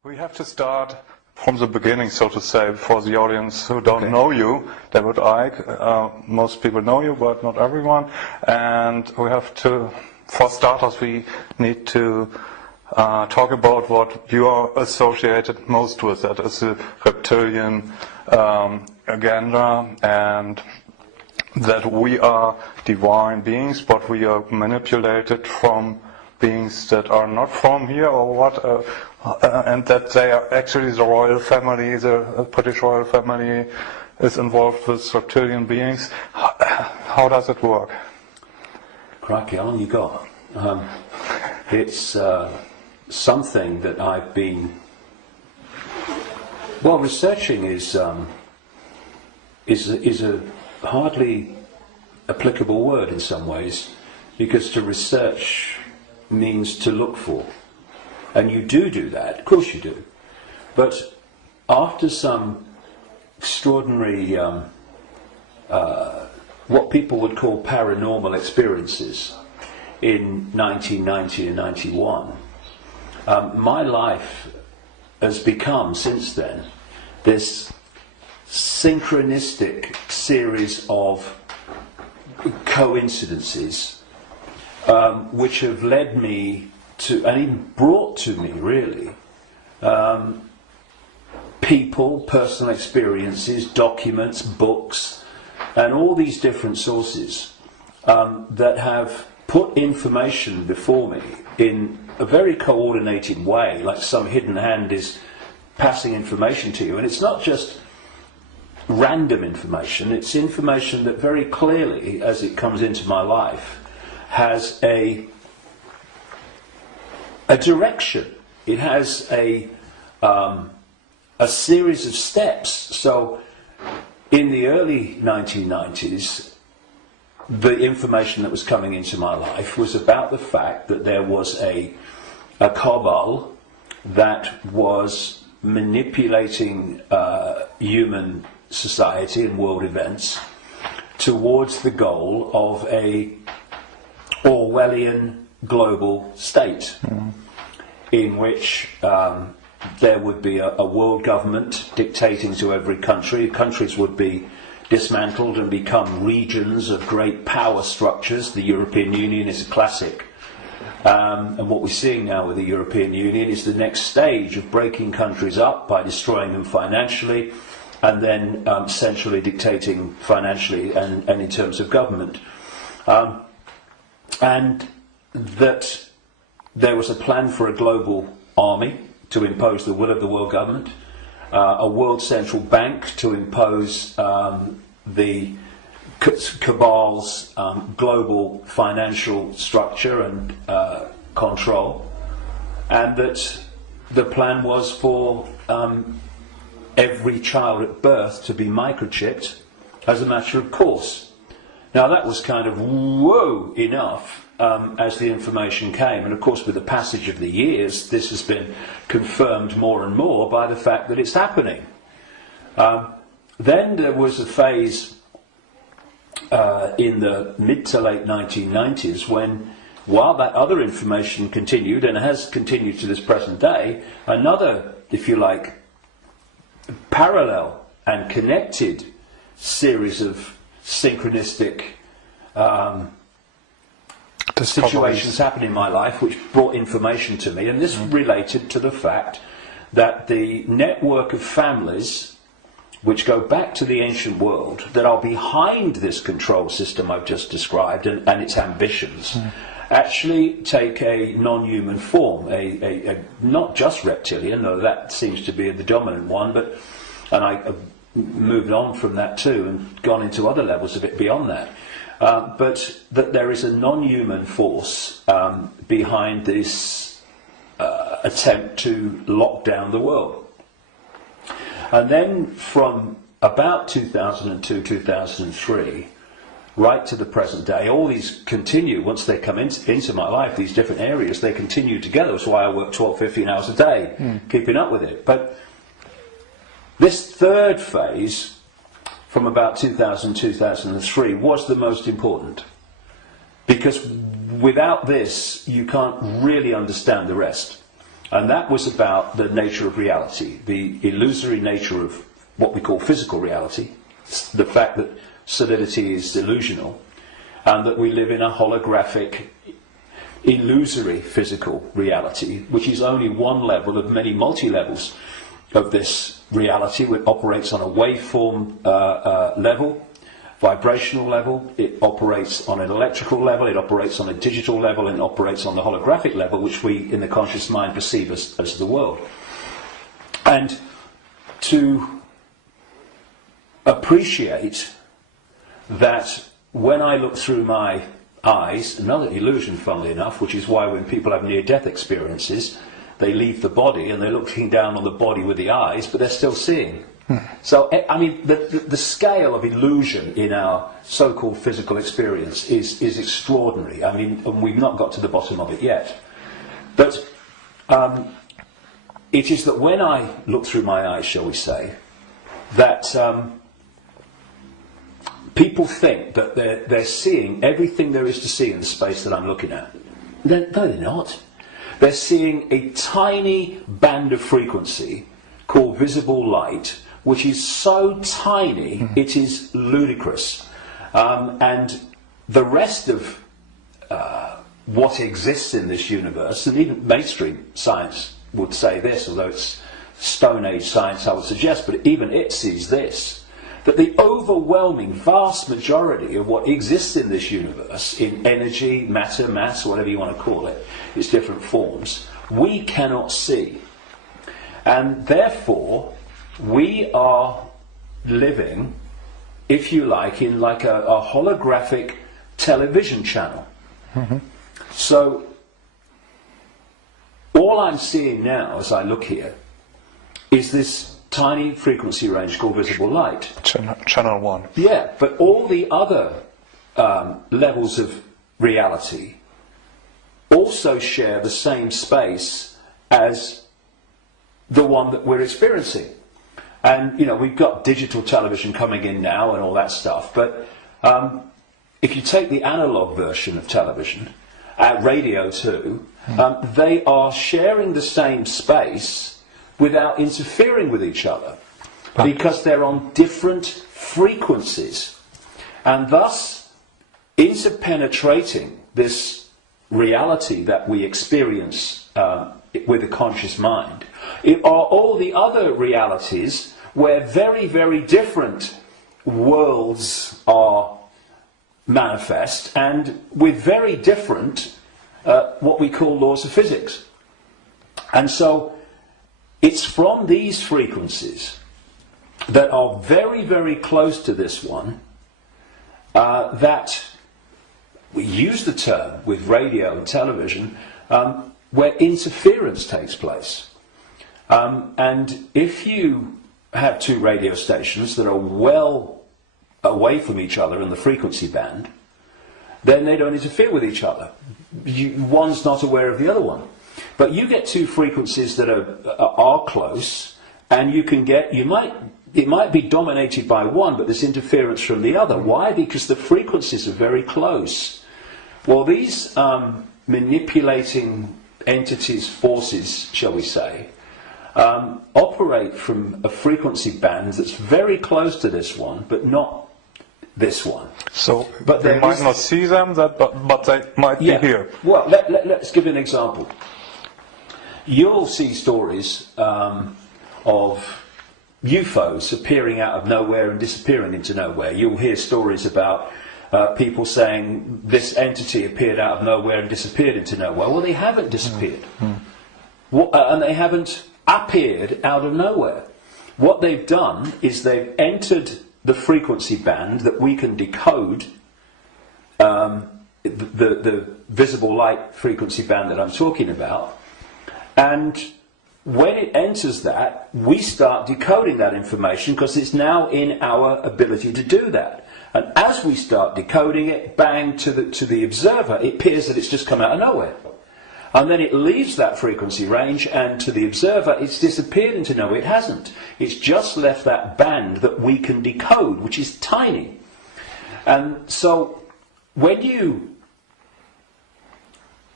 We have to start from the beginning, so to say, for the audience who don't know you. David Icke, most people know you, but not everyone. And we have to, for starters, we need to talk about what you are associated most with. That is the reptilian agenda, and that we are divine beings, but we are manipulated from beings that are not from here, or what, and that they are actually the royal family, the British royal family is involved with reptilian beings. How does it work? Crikey, how long you got? It's something that I've been, well, researching is a hardly applicable word in some ways, because to research means to look for, and you do that, of course you do, but after some extraordinary what people would call paranormal experiences in 1990 and 91, my life has become since then this synchronistic series of coincidences which have led me to, and even brought to me really, people, personal experiences, documents, books, and all these different sources that have put information before me in a very coordinated way, like some hidden hand is passing information to you. And it's not just random information, it's information that very clearly, as it comes into my life, has a direction. It has a series of steps. So in the early 1990s, the information that was coming into my life was about the fact that there was a cabal that was manipulating human society and world events towards the goal of a Orwellian global state, in which there would be a world government dictating to every country. Countries would be dismantled and become regions of great power structures. The European Union is a classic. And what we're seeing now with the European Union is the next stage of breaking countries up by destroying them financially, and then centrally dictating financially and in terms of government. And that there was a plan for a global army to impose the will of the world government, a world central bank to impose the cabal's global financial structure and control, and that the plan was for every child at birth to be microchipped as a matter of course. Now that was kind of whoa enough as the information came, and of course with the passage of the years this has been confirmed more and more by the fact that it's happening. Then there was a phase in the mid to late 1990s when, while that other information continued, and has continued to this present day, another, if you like, parallel and connected series of synchronistic situations happened in my life which brought information to me, and this related to the fact that the network of families which go back to the ancient world that are behind this control system I've just described and its ambitions actually take a non-human form, a not just reptilian, though that seems to be the dominant one, but, and I moved on from that too and gone into other levels of it beyond that, but that there is a non-human force behind this attempt to lock down the world. And then from about 2002, 2003, right to the present day, all these continue. Once they come into my life, these different areas, they continue together. That's why I work 12, 15 hours a day, keeping up with it. But this third phase, from about 2000, 2003, was the most important. Because without this, you can't really understand the rest. And that was about the nature of reality, the illusory nature of what we call physical reality, the fact that solidity is delusional, and that we live in a holographic, illusory physical reality, which is only one level of many multi-levels of this reality, which operates on a waveform level, vibrational level, it operates on an electrical level, it operates on a digital level, and it operates on the holographic level, which we in the conscious mind perceive as the world. And to appreciate that when I look through my eyes, another illusion funnily enough, which is why when people have near-death experiences, they leave the body and they're looking down on the body with the eyes, but they're still seeing. So, I mean, the scale of illusion in our so-called physical experience is extraordinary. I mean, and we've not got to the bottom of it yet. But it is that when I look through my eyes, shall we say, that people think that they're seeing everything there is to see in the space that I'm looking at. No, they're not. They're seeing a tiny band of frequency called visible light, which is so tiny it is ludicrous. And the rest of what exists in this universe, and even mainstream science would say this, although it's Stone Age science I would suggest, but even it sees this, that the overwhelming vast majority of what exists in this universe, in energy, matter, mass, whatever you want to call it, its different forms, we cannot see. And therefore, we are living, if you like, in like a holographic television channel. So, all I'm seeing now as I look here is this tiny frequency range called visible light. Channel 1. Yeah, but all the other levels of reality also share the same space as the one that we're experiencing. And, you know, we've got digital television coming in now and all that stuff, but if you take the analog version of television, radio too, they are sharing the same space without interfering with each other, because they're on different frequencies. And thus, interpenetrating this reality that we experience with a conscious mind, are all the other realities where very, very different worlds are manifest, and with very different what we call laws of physics. And so it's from these frequencies that are very, very close to this one that we use the term with radio and television where interference takes place. And if you have two radio stations that are well away from each other in the frequency band, then they don't interfere with each other. One's not aware of the other one. But you get two frequencies that are close, and you can get, it might be dominated by one, but there's interference from the other. Why? Because the frequencies are very close. Well, these manipulating entities, forces, shall we say, operate from a frequency band that's very close to this one, but not this one. So but they might not see them, but they might be here. Well, let's give an example. You'll see stories of UFOs appearing out of nowhere and disappearing into nowhere. You'll hear stories about people saying this entity appeared out of nowhere and disappeared into nowhere. Well, they haven't disappeared. And they haven't appeared out of nowhere. What they've done is they've entered the frequency band that we can decode, the visible light frequency band that I'm talking about, and when it enters that, we start decoding that information because it's now in our ability to do that. And as we start decoding it, bang, to the observer, it appears that it's just come out of nowhere. And then it leaves that frequency range, and to the observer, it's disappeared into nowhere. It hasn't. It's just left that band that we can decode, which is tiny. And so, when you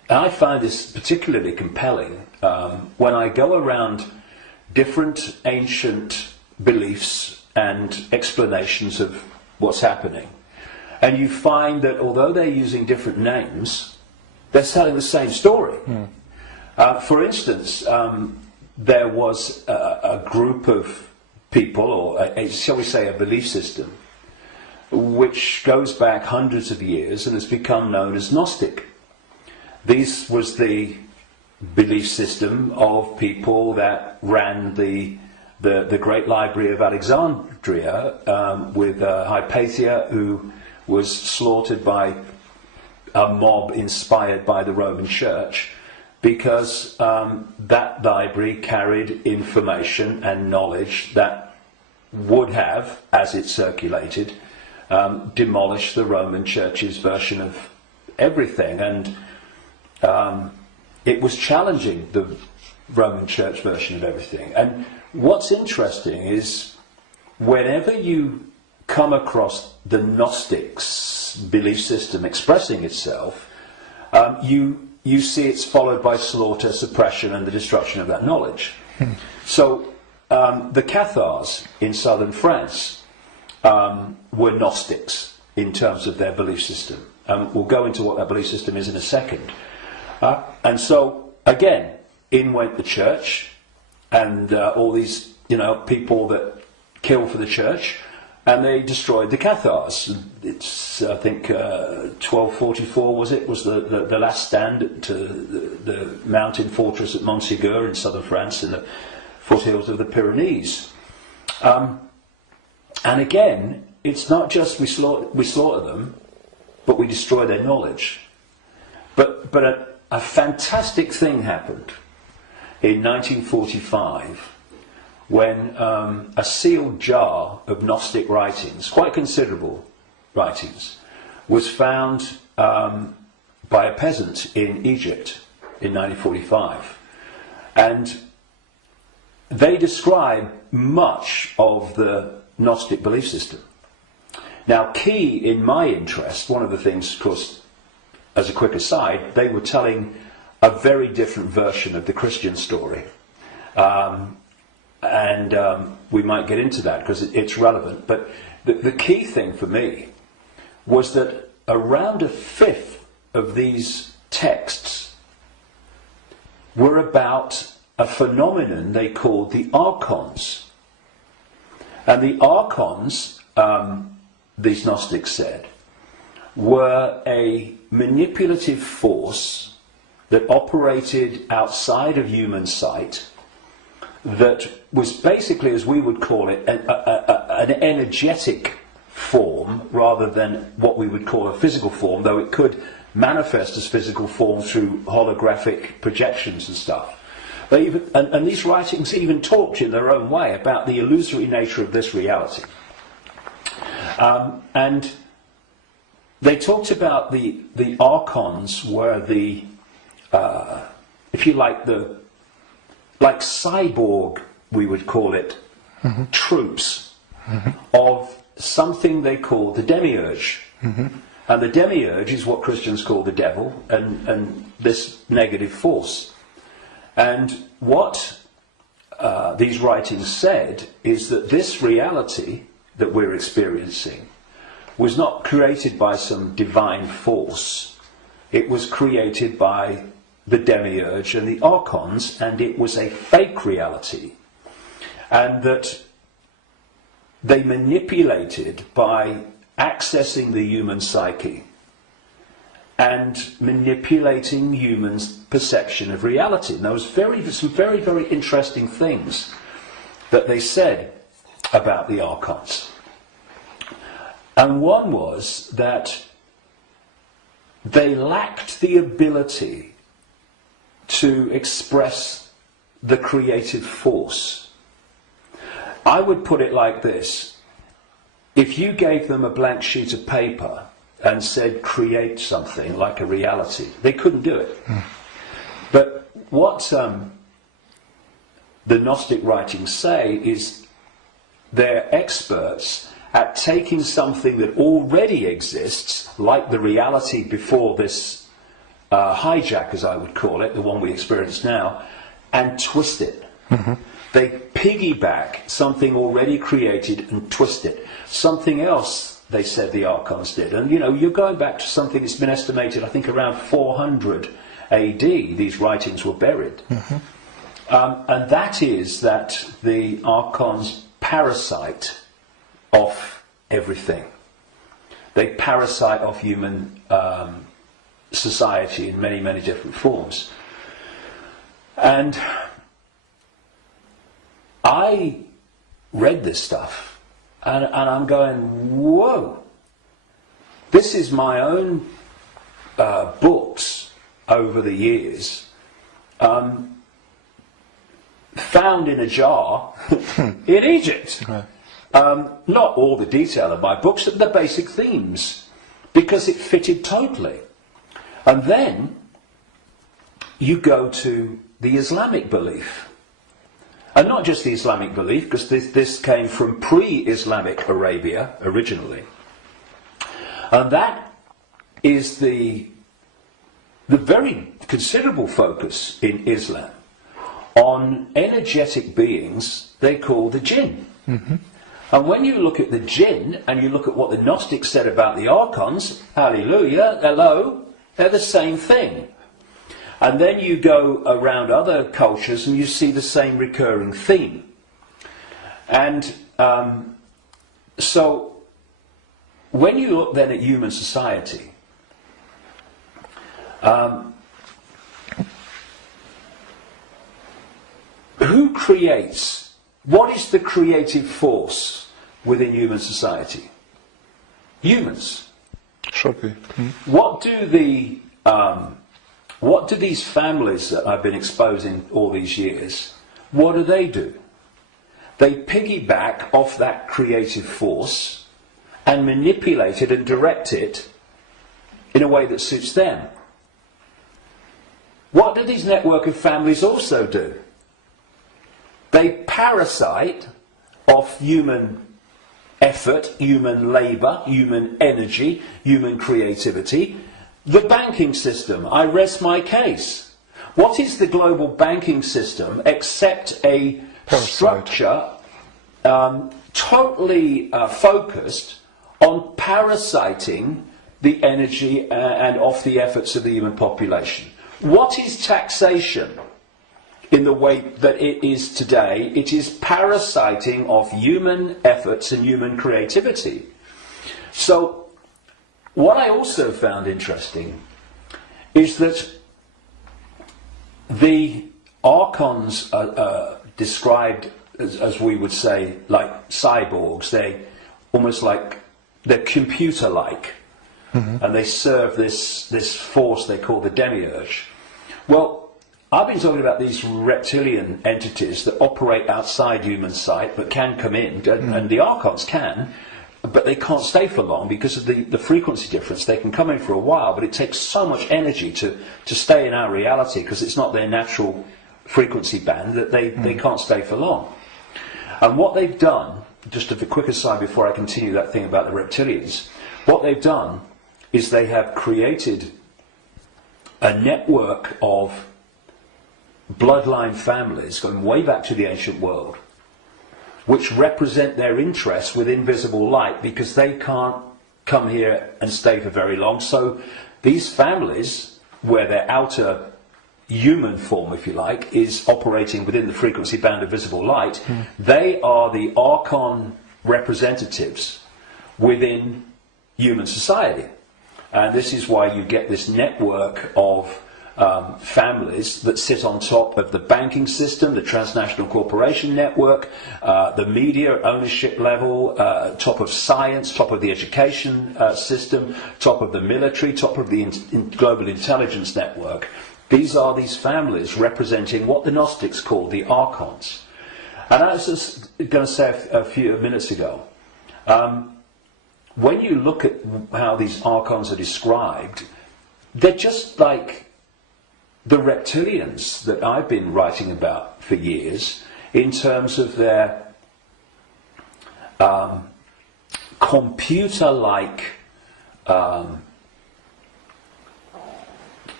I find this particularly compelling when I go around different ancient beliefs and explanations of what's happening. And you find that although they're using different names, they're telling the same story. For instance, there was a group of people, or shall we say a belief system, which goes back hundreds of years and has become known as Gnostic. This was the belief system of people that ran the great library of Alexandria, with Hypatia, who was slaughtered by a mob inspired by the Roman Church, because that library carried information and knowledge that would have, as it circulated, demolished the Roman Church's version of everything. And it was challenging the Roman Church version of everything. And what's interesting is whenever you come across the Gnostics' belief system expressing itself, you see it's followed by slaughter, suppression, and the destruction of that knowledge. So the Cathars in southern France were Gnostics in terms of their belief system. We'll go into what that belief system is in a second. And so, again, in went the church, and all these, people that kill for the church, and they destroyed the Cathars. It's, I think, 1244 was the last stand to the mountain fortress at Montségur in southern France, in the foothills of the Pyrenees. And again, it's not just we slaughter them, but we destroy their knowledge. But a fantastic thing happened in 1945 when a sealed jar of Gnostic writings, quite considerable writings, was found by a peasant in Egypt in 1945. And they describe much of the Gnostic belief system. Now, key in my interest, one of the things, of course, as a quick aside, they were telling a very different version of the Christian story. And we might get into that because it's relevant. But the key thing for me was that around a fifth of these texts were about a phenomenon they called the archons. And the archons, these Gnostics said, were a manipulative force that operated outside of human sight, that was basically, as we would call it, an energetic form rather than what we would call a physical form, though it could manifest as physical form through holographic projections and stuff. And these writings even talked in their own way about the illusory nature of this reality. And they talked about the archons were the, if you like, like cyborg, we would call it, troops of something they called the demiurge. And the demiurge is what Christians call the devil, and this negative force. And what these writings said is that this reality that we're experiencing was not created by some divine force. It was created by the demiurge and the archons, and it was a fake reality. And that they manipulated by accessing the human psyche and manipulating humans' perception of reality. And there was some very, very interesting things that they said about the archons. And one was that they lacked the ability to express the creative force. I would put it like this: if you gave them a blank sheet of paper and said create something like a reality, they couldn't do it. But what the Gnostic writings say is they're experts at taking something that already exists, like the reality before this hijack, as I would call it, the one we experience now, and twist it. They piggyback something already created and twist it. Something else, they said the Archons did. And, you know, you're going back to something that's been estimated, I think, around 400 AD, these writings were buried. And that is that the Archons parasite off everything. They parasite off human society in many, many different forms. And I read this stuff, and I'm going, whoa! This is my own books over the years, found in a jar in Egypt. Not all the detail of my books, but the basic themes, because it fitted totally. And then you go to the Islamic belief. And not just the Islamic belief, because this came from pre-Islamic Arabia originally. And that is the very considerable focus in Islam on energetic beings they call the jinn. And when you look at the jinn and you look at what the Gnostics said about the Archons, hallelujah, hello, they're the same thing. And then you go around other cultures and you see the same recurring theme. And so when you look then at human society, who creates, what is the creative force within human society? Humans. Should be. What do these families that I've been exposing all these years, what do? They piggyback off that creative force and manipulate it and direct it in a way that suits them. What do these network of families also do? They parasite off human effort, human labour, human energy, human creativity. The banking system, I rest my case. What is the global banking system except a structure totally focused on parasiting the energy and off the efforts of the human population? What is taxation in the way that it is today? It is parasiting of human efforts and human creativity. So what I also found interesting is that the Archons are described as we would say like cyborgs. They almost like, they're computer-like. And they serve this force they call the demiurge. Well, I've been talking about these reptilian entities that operate outside human sight but can come in, and the Archons can, but they can't stay for long because of the frequency difference. They can come in for a while, but it takes so much energy to stay in our reality because it's not their natural frequency band that they can't stay for long. And what they've done, just a quick aside before I continue that thing about the reptilians, what they've done is they have created a network of bloodline families going way back to the ancient world, which represent their interests with invisible light because they can't come here and stay for very long. So these families, where their outer human form, if you like, is operating within the frequency band of visible light, they are the Archon representatives within human society. And this is why you get this network of families that sit on top of the banking system, the transnational corporation network, the media ownership level, top of science, top of the education system, top of the military, top of the global intelligence network. These are these families representing what the Gnostics call the Archons. And I was just going to say a few minutes ago, when you look at how these Archons are described, they're just like the reptilians that I've been writing about for years in terms of their computer-like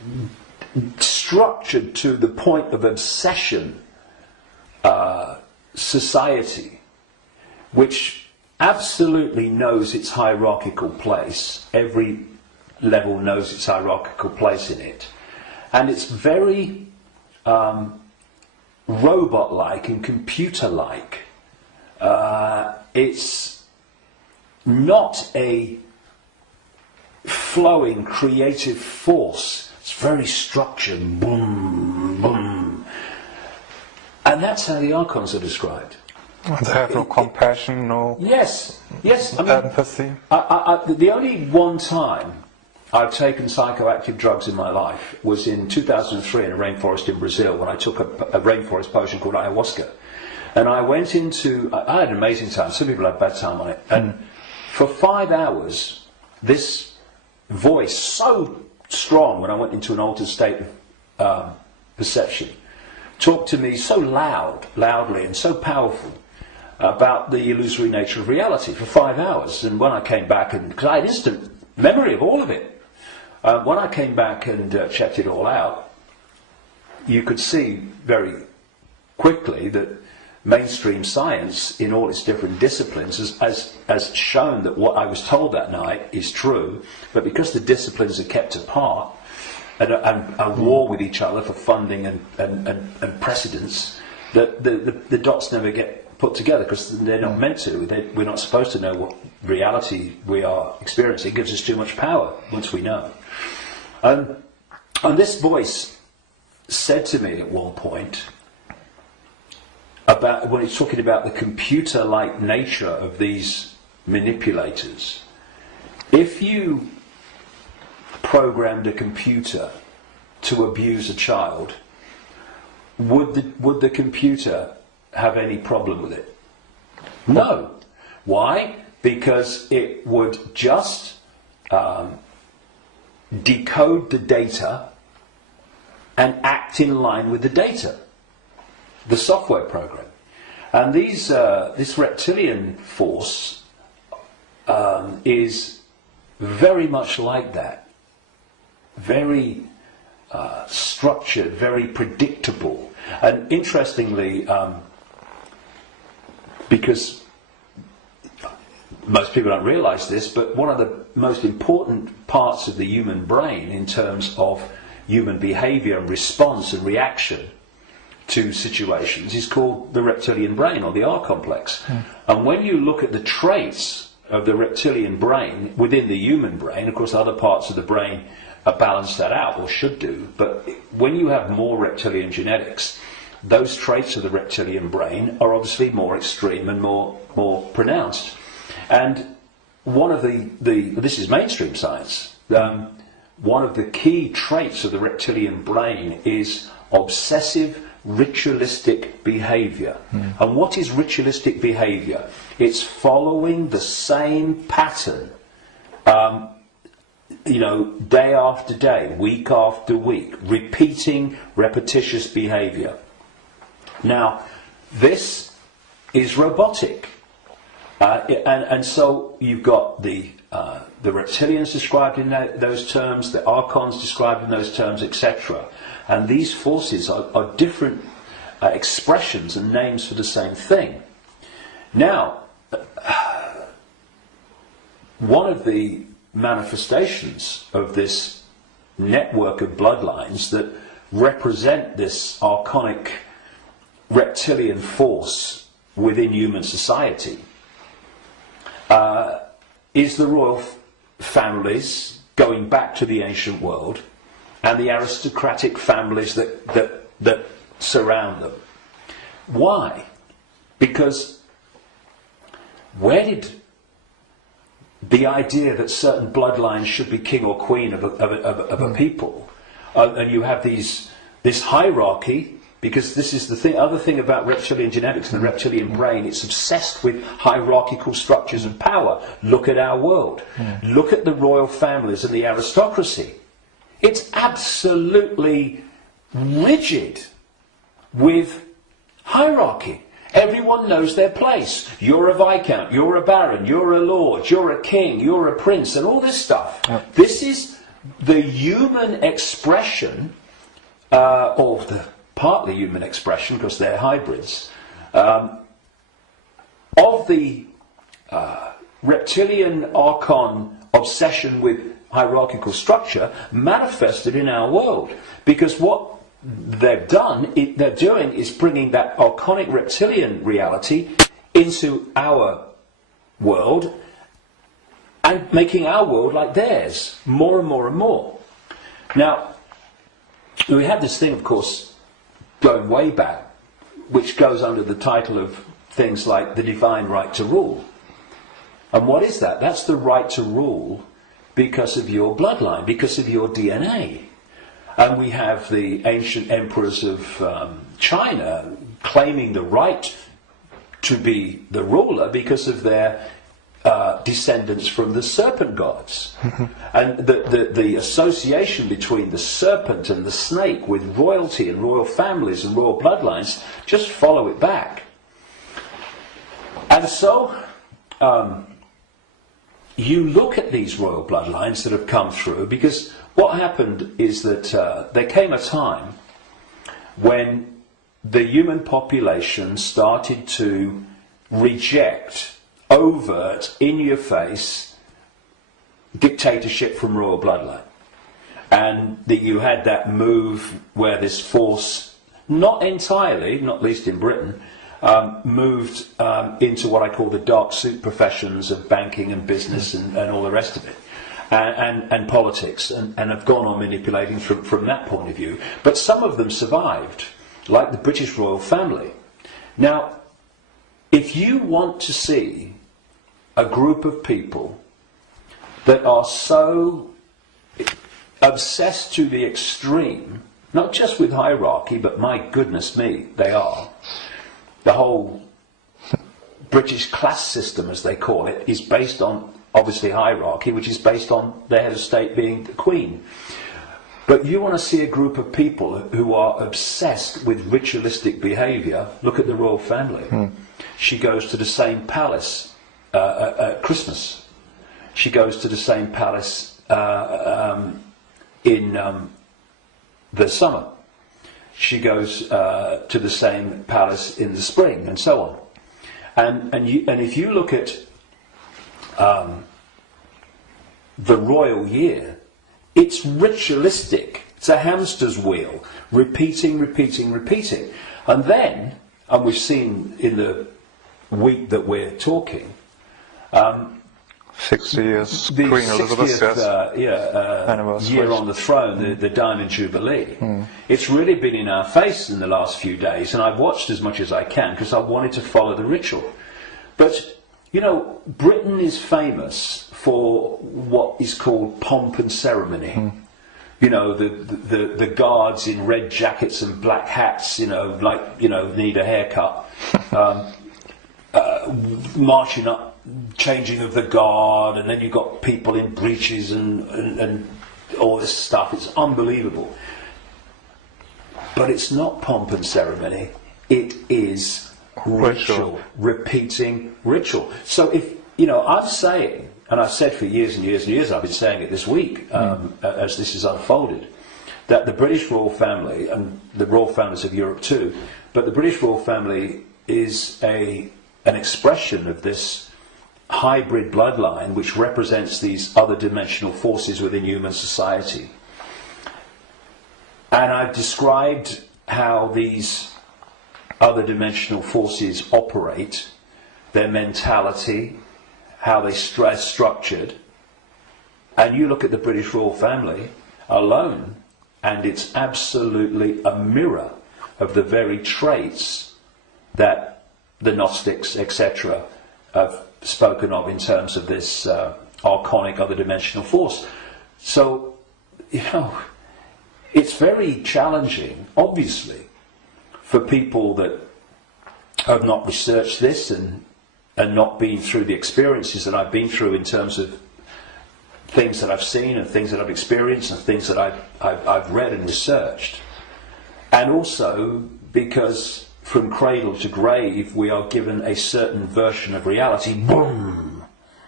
structured to the point of obsession society, which absolutely knows its hierarchical place. Every level knows its hierarchical place in it. And it's very robot-like and computer-like. It's not a flowing creative force. It's very structured. Boom, boom. And that's how the archons are described. They have no compassion, no Yes. I mean, empathy. The only one time I've taken psychoactive drugs in my life was in 2003 in a rainforest in Brazil, when I took a rainforest potion called ayahuasca. And I went into, I had an amazing time. Some people had a bad time on it. And for 5 hours, this voice, so strong when I went into an altered state of perception, talked to me so loudly and so powerful about the illusory nature of reality for 5 hours. And when I came back, and because I had instant memory of all of it, when I came back and checked it all out, you could see very quickly that mainstream science in all its different disciplines has shown that what I was told that night is true, but because the disciplines are kept apart and are war with each other for funding and precedence, that the dots never get put together, because they're not meant to. We're not supposed to know what reality we are experiencing. It gives us too much power once we know. And this voice said to me at one point, about when he's talking about the computer-like nature of these manipulators, if you programmed a computer to abuse a child, would the computer have any problem with it? No. Why? Because it would just decode the data and act in line with the data, the software program. And this reptilian force is very much like that. Very structured, very predictable. And interestingly, because most people don't realise this, but one of the most important parts of the human brain in terms of human behaviour and response and reaction to situations is called the reptilian brain, or the R complex. And when you look at the traits of the reptilian brain within the human brain, of course other parts of the brain balance that out, or should do, but when you have more reptilian genetics, those traits of the reptilian brain are obviously more extreme and more pronounced. And one of this is mainstream science, one of the key traits of the reptilian brain is obsessive ritualistic behaviour. And what is ritualistic behaviour? It's following the same pattern, day after day, week after week, repeating repetitious behaviour. Now, this is robotic, and so you've got the reptilians described in those terms, the archons described in those terms, etc. And these forces are different expressions and names for the same thing. Now, one of the manifestations of this network of bloodlines that represent this archonic reptilian force within human society is the royal families going back to the ancient world, and the aristocratic families that surround them. Why? Because where did the idea that certain bloodlines should be king or queen of a people, and you have this hierarchy, because this is the other thing about reptilian genetics and the reptilian brain, it's obsessed with hierarchical structures of power. Look at our world. Look at the royal families and the aristocracy. It's absolutely rigid with hierarchy. Everyone knows their place. You're a viscount, you're a baron, you're a lord, you're a king, you're a prince, and all this stuff. This is the human expression, or the partly human expression, because they're hybrids, of the reptilian archon obsession with hierarchical structure manifested in our world. Because what they're doing is bringing that archonic reptilian reality into our world and making our world like theirs, more and more and more. Now, we have this thing, of course, going way back, which goes under the title of things like the divine right to rule. And what is that? That's the right to rule because of your bloodline, because of your DNA. And we have the ancient emperors of China claiming the right to be the ruler because of their descendants from the serpent gods. And the association between the serpent and the snake with royalty and royal families and royal bloodlines, just follow it back. And so you look at these royal bloodlines that have come through, because what happened is that there came a time when the human population started to reject overt, in-your-face dictatorship from royal bloodline. And that you had that move where this force, not entirely, not least in Britain, moved into what I call the dark suit professions of banking and business and all the rest of it, and politics, and have gone on manipulating from that point of view. But some of them survived, like the British royal family. Now, if you want to see a group of people that are so obsessed to the extreme, not just with hierarchy, but my goodness me, they are. The whole British class system, as they call it, is based on, obviously, hierarchy, which is based on the head of state being the Queen. But you want to see a group of people who are obsessed with ritualistic behaviour. Look at the royal family. She goes to the same palace at Christmas. She goes to the same palace in the summer. She goes to the same palace in the spring, and so on. And if you look at the royal year, it's ritualistic. It's a hamster's wheel, repeating. And then, and we've seen in the week that we're talking, 60 years, the Queen Elizabeth, 60th year on the throne, the Diamond Jubilee. It's really been in our face in the last few days, and I've watched as much as I can because I wanted to follow the ritual. But, you know, Britain is famous for what is called pomp and ceremony. You know, the guards in red jackets and black hats, you know, like, you know, need a haircut, marching up, changing of the guard, and then you've got people in breeches and all this stuff. It's unbelievable. But it's not pomp and ceremony. It is ritual. Repeating ritual. So if, you know, I'm saying, and I've said for years and years and years, I've been saying it this week, as this is unfolded, that the British royal family, and the royal families of Europe too, but the British royal family is an expression of this hybrid bloodline which represents these other dimensional forces within human society. And I've described how these other dimensional forces operate, their mentality, how they structured. And you look at the British royal family alone, and it's absolutely a mirror of the very traits that the Gnostics, etc., have spoken of in terms of this archonic other dimensional force. So, you know, it's very challenging, obviously, for people that have not researched this and not been through the experiences that I've been through in terms of things that I've seen and things that I've experienced and things that I've read and researched. And also because from cradle to grave we are given a certain version of reality, boom,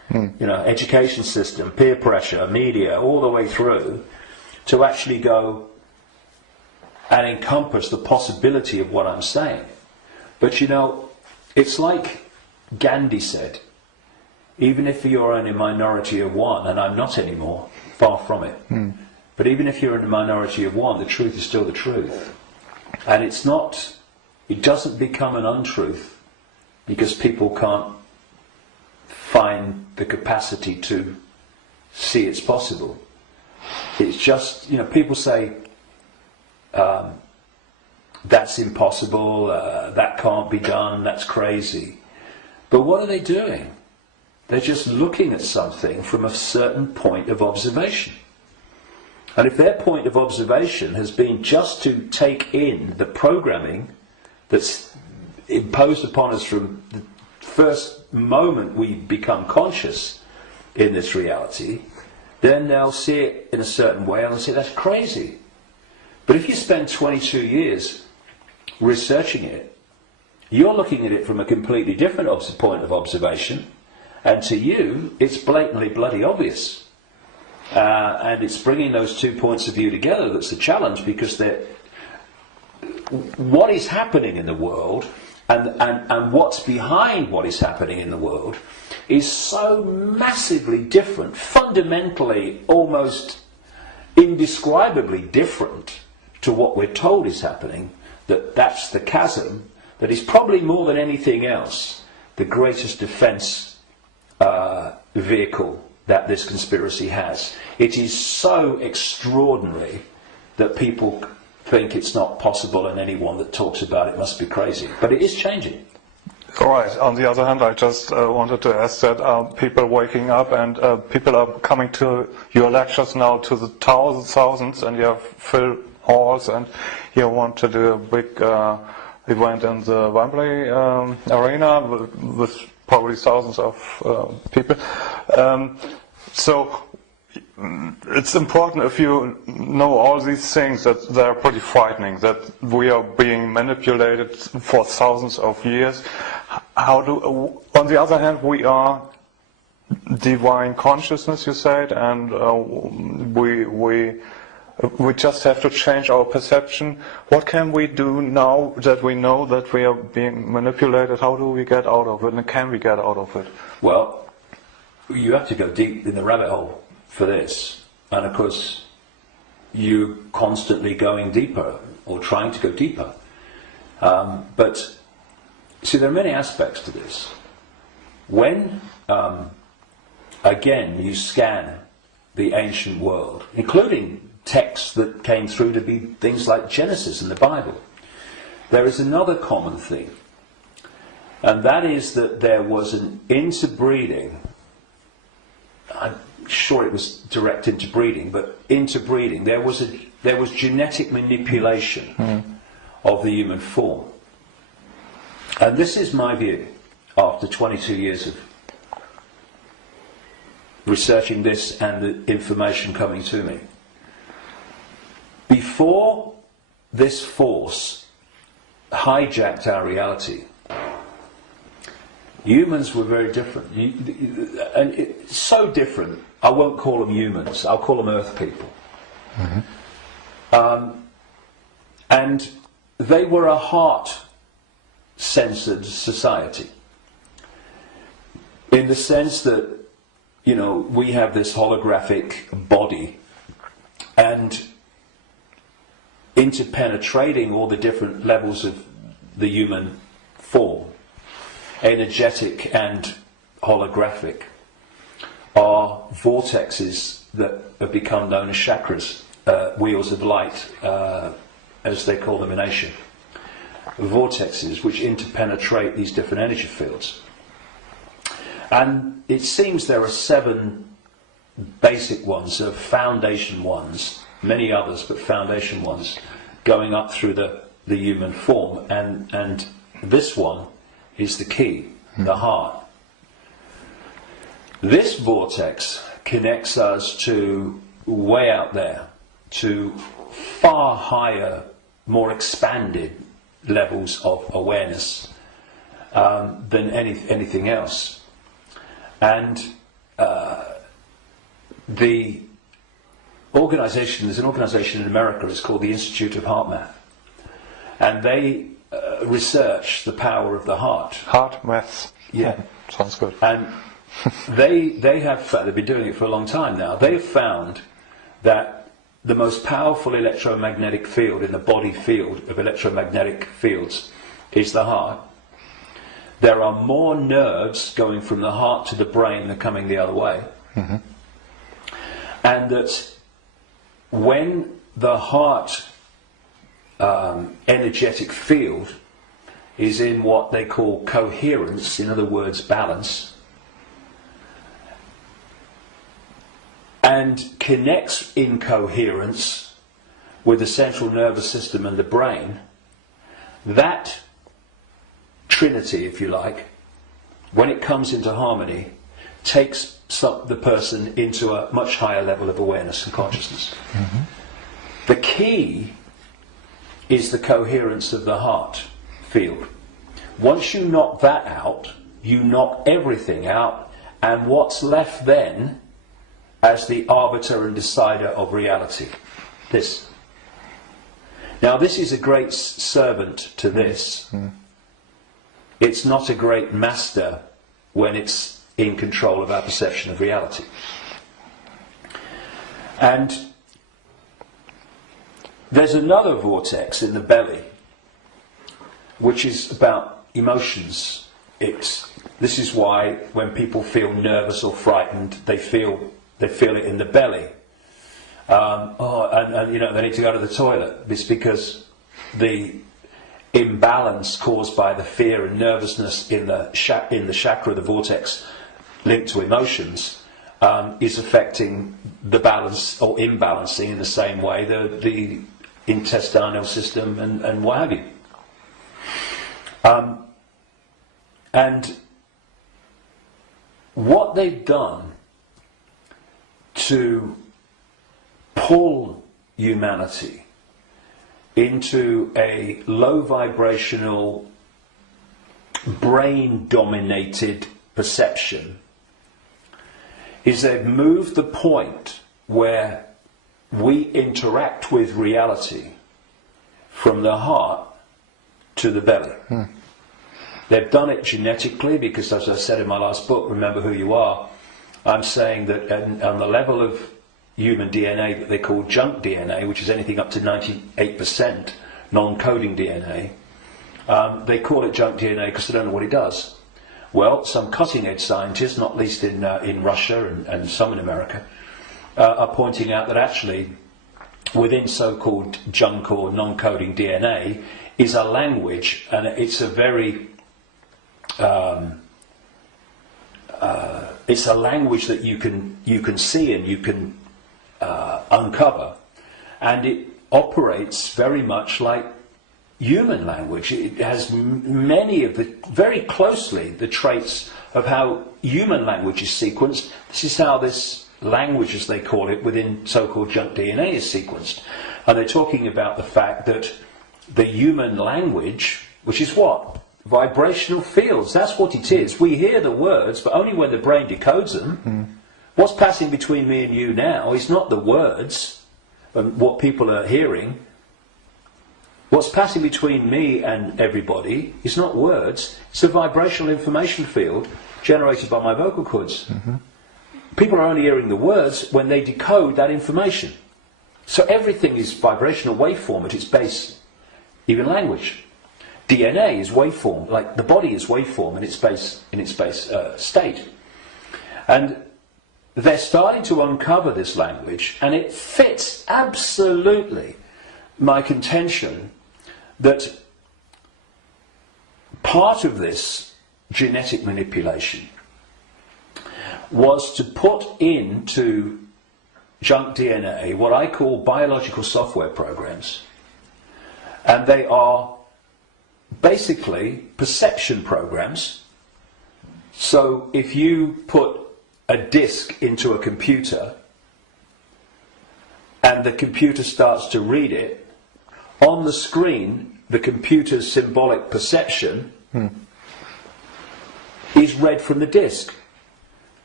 education system, peer pressure, media, all the way through, to actually go and encompass the possibility of what I'm saying. But it's like Gandhi said, even if you're only a minority of one, and I'm not anymore, far from it, but even if you're in a minority of one, the truth is still the truth. And it doesn't become an untruth because people can't find the capacity to see it's possible. It's just, people say, that's impossible, that can't be done, that's crazy. But what are they doing? They're just looking at something from a certain point of observation. And if their point of observation has been just to take in the programming that's imposed upon us from the first moment we become conscious in this reality, then they'll see it in a certain way and they'll say that's crazy. But if you spend 22 years researching it, you're looking at it from a completely different point of observation, and to you it's blatantly bloody obvious. And it's bringing those 2 points of view together that's the challenge, because what is happening in the world and what's behind what is happening in the world is so massively different, fundamentally almost indescribably different to what we're told is happening, that's the chasm that is probably more than anything else the greatest defence vehicle that this conspiracy has. It is so extraordinary that people think it's not possible, and anyone that talks about it must be crazy. But it is changing. All right. On the other hand, I just wanted to ask that people waking up and people are coming to your lectures now to the thousands, and you have full halls, and you want to do a big event in the Wembley arena with probably thousands of people. So it's important, if you know all these things, that they're pretty frightening, that we are being manipulated for thousands of years. On the other hand, we are divine consciousness, you said, and we just have to change our perception. What can we do now that we know that we are being manipulated? How do we get out of it, and can we get out of it? Well, you have to go deep in the rabbit hole for this, and of course you're constantly going deeper or trying to go deeper, but see, there are many aspects to this. When again you scan the ancient world, including texts that came through to be things like Genesis and the Bible, there is another common theme, and that is that there was an interbreeding. I'm sure it was direct interbreeding, but interbreeding. There was genetic manipulation of the human form. And this is my view, after 22 years of researching this and the information coming to me. Before this force hijacked our reality, humans were very different, and it's so different. I won't call them humans, I'll call them earth people. And they were a heart-censored society, in the sense that, we have this holographic body, and interpenetrating all the different levels of the human form, energetic and holographic, are vortexes that have become known as chakras, wheels of light, as they call them in Asia. Vortexes which interpenetrate these different energy fields. And it seems there are 7 basic ones, foundation ones, many others, but foundation ones, going up through the human form, and this one is the key, the heart. This vortex connects us to way out there, to far higher, more expanded levels of awareness than anything else. And the organization, there's an organization in America, it's called the Institute of Heart Math, and they research the power of the heart. Heart math. Yeah. Sounds good. And they have, they've been doing it for a long time now, they've found that the most powerful electromagnetic field in the body field of electromagnetic fields is the heart. There are more nerves going from the heart to the brain than coming the other way. Mm-hmm. And that when the heart energetic field is in what they call coherence, in other words balance, and connects in coherence with the central nervous system and the brain, that trinity, if you like, when it comes into harmony, takes the person into a much higher level of awareness and consciousness. Mm-hmm. The key is the coherence of the heart field. Once you knock that out, you knock everything out, and what's left then as the arbiter and decider of reality? This. Now this is a great servant to this. Mm. It's not a great master when it's in control of our perception of reality. And there's another vortex in the belly which is about emotions. This is why when people feel nervous or frightened, they feel it in the belly. And you know, they need to go to the toilet. It's because the imbalance caused by the fear and nervousness in the chakra, the vortex linked to emotions, is affecting the balance or imbalancing in the same way the intestinal system and what have you. And what they've done to pull humanity into a low vibrational, brain dominated perception is they've moved the point where we interact with reality from the heart to the belly. They've done it genetically because, as I said in my last book, Remember Who You Are, I'm saying that on the level of human DNA that they call junk DNA, which is anything up to 98% non-coding DNA, they call it junk DNA because they don't know what it does. Well, some cutting-edge scientists, not least in Russia and some in America, are pointing out that actually within so-called junk or non-coding DNA is a language, and it's a very it's a language that you can see and you can uncover, and it operates very much like human language. It has many of very closely the traits of how human language is sequenced. This is how this language, as they call it, within so-called junk DNA is sequenced. And they're talking about the fact that the human language, which is what? Vibrational fields, that's what it is. We hear the words, but only when the brain decodes them. What's passing between me and you now is not the words and what people are hearing. What's passing between me and everybody is not words, it's a vibrational information field generated by my vocal cords. People are only hearing the words when they decode that information. So everything is vibrational waveform at its base, even language. DNA is waveform, like the body is waveform in its base state. And they're starting to uncover this language, and it fits absolutely my contention that part of this genetic manipulation was to put into junk DNA what I call biological software programs, and they are basically perception programs. So if you put a disk into a computer and the computer starts to read it, on the screen the computer's symbolic perception is read from the disk.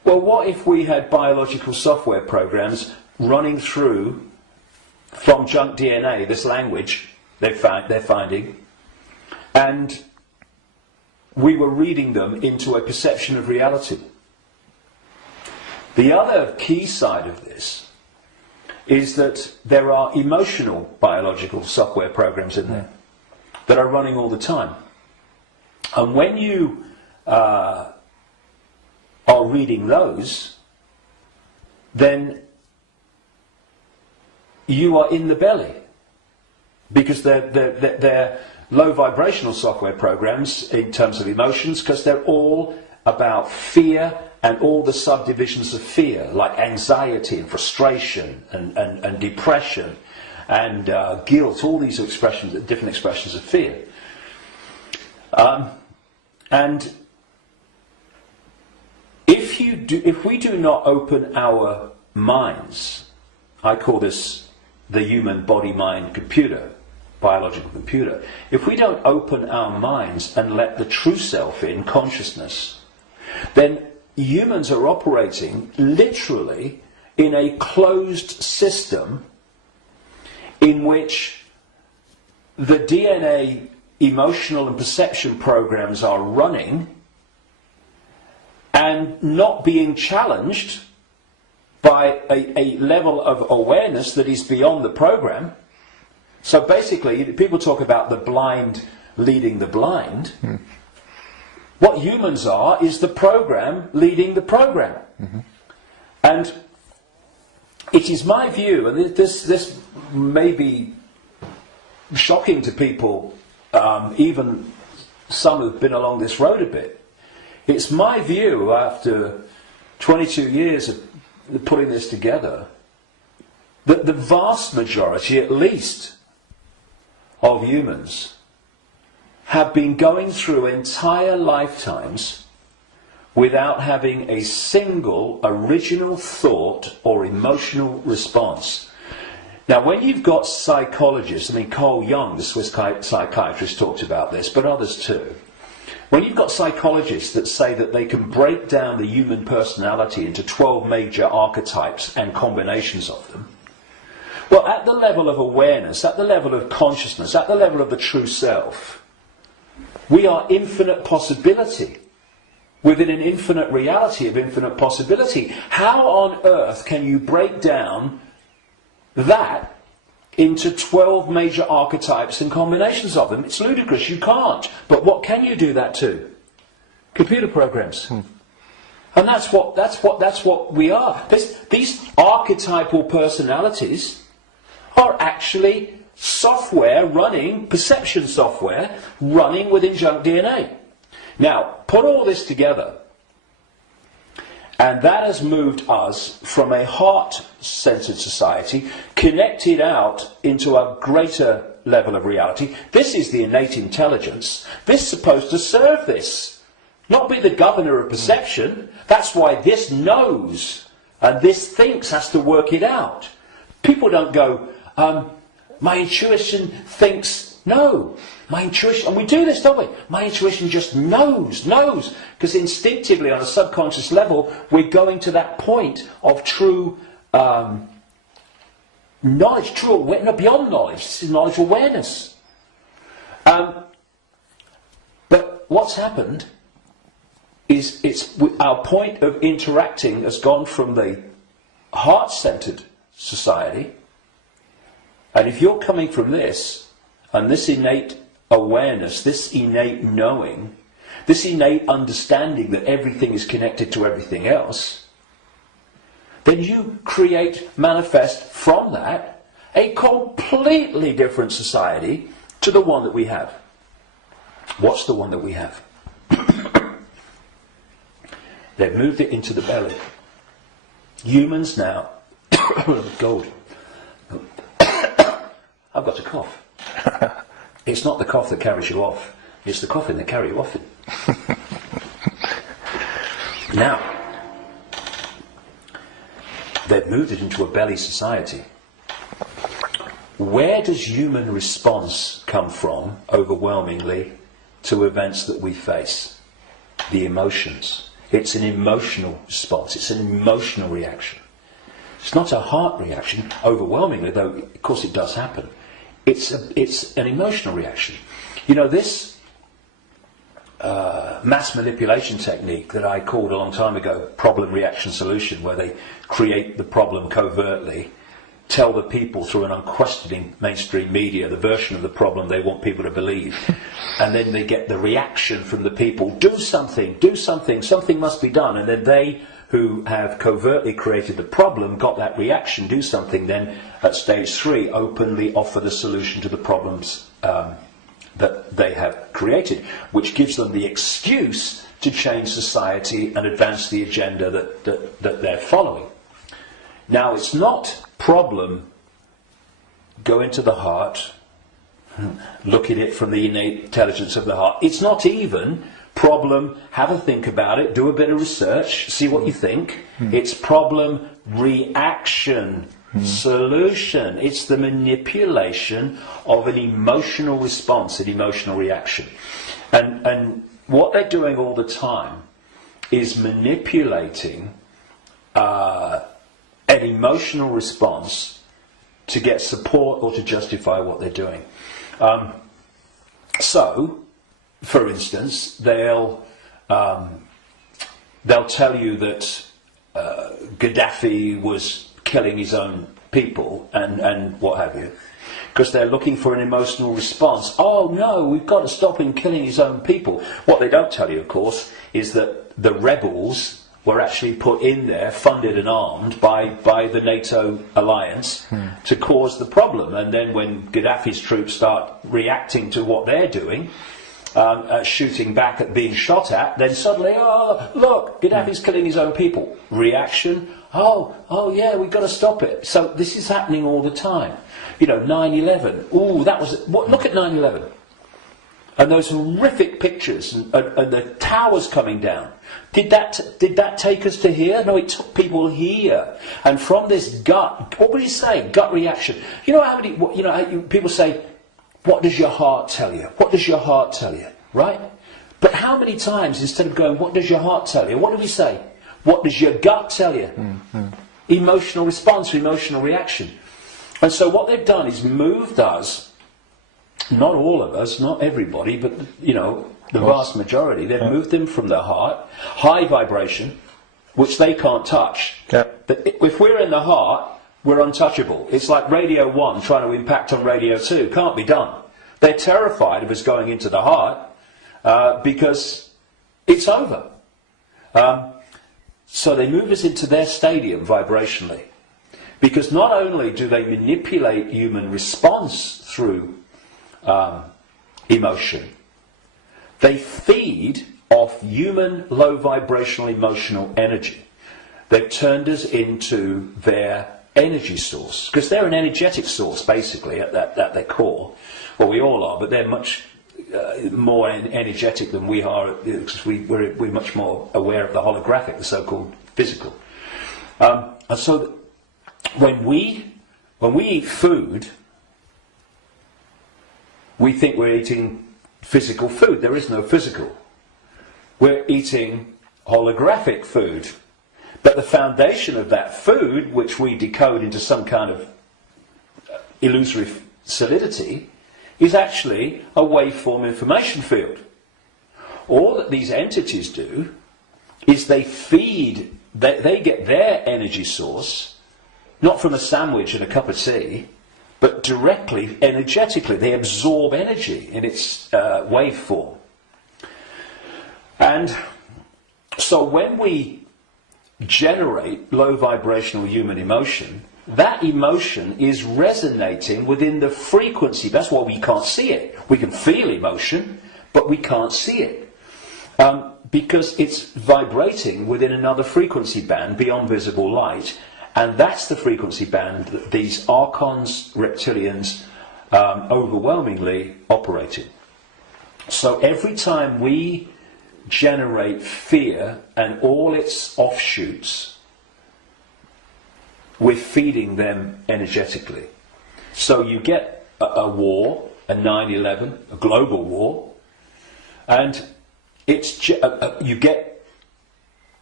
well, what if we had biological software programs running through from junk DNA, this language they're finding, and we were reading them into a perception of reality? The other key side of this is that there are emotional biological software programs in there that are running all the time. And when you are reading those, then you are in the belly, because they're low vibrational software programs in terms of emotions, because they're all about fear and all the subdivisions of fear, like anxiety and frustration and depression and guilt, all these expressions, different expressions of fear. And if we do not open our minds, I call this the human body-mind computer, biological computer. If we don't open our minds and let the true self in, consciousness, then humans are operating literally in a closed system in which the DNA emotional and perception programs are running and not being challenged by a level of awareness that is beyond the program. So basically, people talk about the blind leading the blind. What humans are is the program leading the program. And it is my view, and this may be shocking to people, even some who've been along this road a bit. It's my view, after 22 years of putting this together, that the vast majority, at least, of humans have been going through entire lifetimes without having a single original thought or emotional response. Now, when you've got psychologists, I mean, Carl Jung, the Swiss psychiatrist, talked about this, but others too. When you've got psychologists that say that they can break down the human personality into 12 major archetypes and combinations of them, well, at the level of awareness, at the level of consciousness, at the level of the true self, we are infinite possibility within an infinite reality of infinite possibility. How on earth can you break down that into 12 major archetypes and combinations of them? It's ludicrous, you can't. But what can you do that to? Computer programs. And that's what we are. These archetypal personalities are actually software running, perception software running within junk DNA. Now, put all this together, and that has moved us from a heart-centered society, connected out into a greater level of reality. This is the innate intelligence. This is supposed to serve this, not be the governor of perception. That's why this knows, and this thinks has to work it out. People don't go, my intuition thinks, no. My intuition, and we do this, don't we? My intuition just knows. Because instinctively, on a subconscious level, we're going to that point of true knowledge, true awareness, no, beyond knowledge. This is knowledge awareness. But what's happened is our point of interacting has gone from the heart-centered society, and if you're coming from this, and this innate awareness, this innate knowing, this innate understanding that everything is connected to everything else, then you manifest from that a completely different society to the one that we have. What's the one that we have? They've moved it into the belly. Humans now, gold. I've got a cough. It's not the cough that carries you off, it's the coughing that carries you off it. Now, they've moved it into a belly society. Where does human response come from, overwhelmingly, to events that we face? The emotions. It's an emotional response. It's an emotional reaction. It's not a heart reaction, overwhelmingly, though of course it does happen. It's an emotional reaction. You know, this mass manipulation technique that I called a long time ago problem, reaction, solution, where they create the problem covertly, tell the people through an unquestioning mainstream media the version of the problem they want people to believe, and then they get the reaction from the people, do something, something must be done, and then they who have covertly created the problem got that reaction, do something, then at stage 3 openly offer the solution to the problems that they have created, which gives them the excuse to change society and advance the agenda that they're following. Now, it's not problem, go into the heart, look at it from the innate intelligence of the heart. It's not even problem, have a think about it, do a bit of research, see what you think. It's problem, reaction, solution. It's the manipulation of an emotional response, an emotional reaction. And what they're doing all the time is manipulating an emotional response to get support or to justify what they're doing. So, for instance, they'll tell you that Gaddafi was killing his own people and what have you, because they're looking for an emotional response. Oh no, we've got to stop him killing his own people. What they don't tell you, of course, is that the rebels were actually put in there, funded and armed by the NATO alliance to cause the problem. And then when Gaddafi's troops start reacting to what they're doing, shooting back at being shot at, then suddenly, oh, look, Gaddafi's killing his own people. Reaction, oh yeah, we've got to stop it. So this is happening all the time. You know, 9/11, ooh, that was, look at 9/11. And those horrific pictures and the towers coming down. Did that take us to here? No, it took people here. And from this gut, what would you say? Gut reaction. You know how many, people say, what does your heart tell you? What does your heart tell you? Right? But how many times, instead of going, what does your heart tell you? What do we say? What does your gut tell you? Emotional response, emotional reaction. And so what they've done is moved us, not all of us, not everybody, but, you know, the vast majority, they've moved them from the heart, high vibration, which they can't touch. Yeah. But if we're in the heart, we're untouchable. It's like Radio 1 trying to impact on Radio 2. Can't be done. They're terrified of us going into the heart because it's over. So they move us into their stadium vibrationally. Because not only do they manipulate human response through emotion, they feed off human low vibrational emotional energy. They've turned us into their energy source, because they're an energetic source basically at their core. Well, we all are, but they're much more energetic than we are, because we're much more aware of the holographic, the so-called physical. And so when we eat food, we think we're eating physical food. There is no physical. We're eating holographic food. But the foundation of that food, which we decode into some kind of illusory solidity, is actually a waveform information field. All that these entities do is they feed, they get their energy source, not from a sandwich and a cup of tea, but directly, energetically. They absorb energy in its waveform. And so when we generate low vibrational human emotion, that emotion is resonating within the frequency. That's why we can't see it. We can feel emotion, but we can't see it. Because it's vibrating within another frequency band beyond visible light. And that's the frequency band that these archons, reptilians, overwhelmingly operate in. So every time we generate fear and all its offshoots, we're feeding them energetically. So you get a war, a 9/11, a global war, and it's you get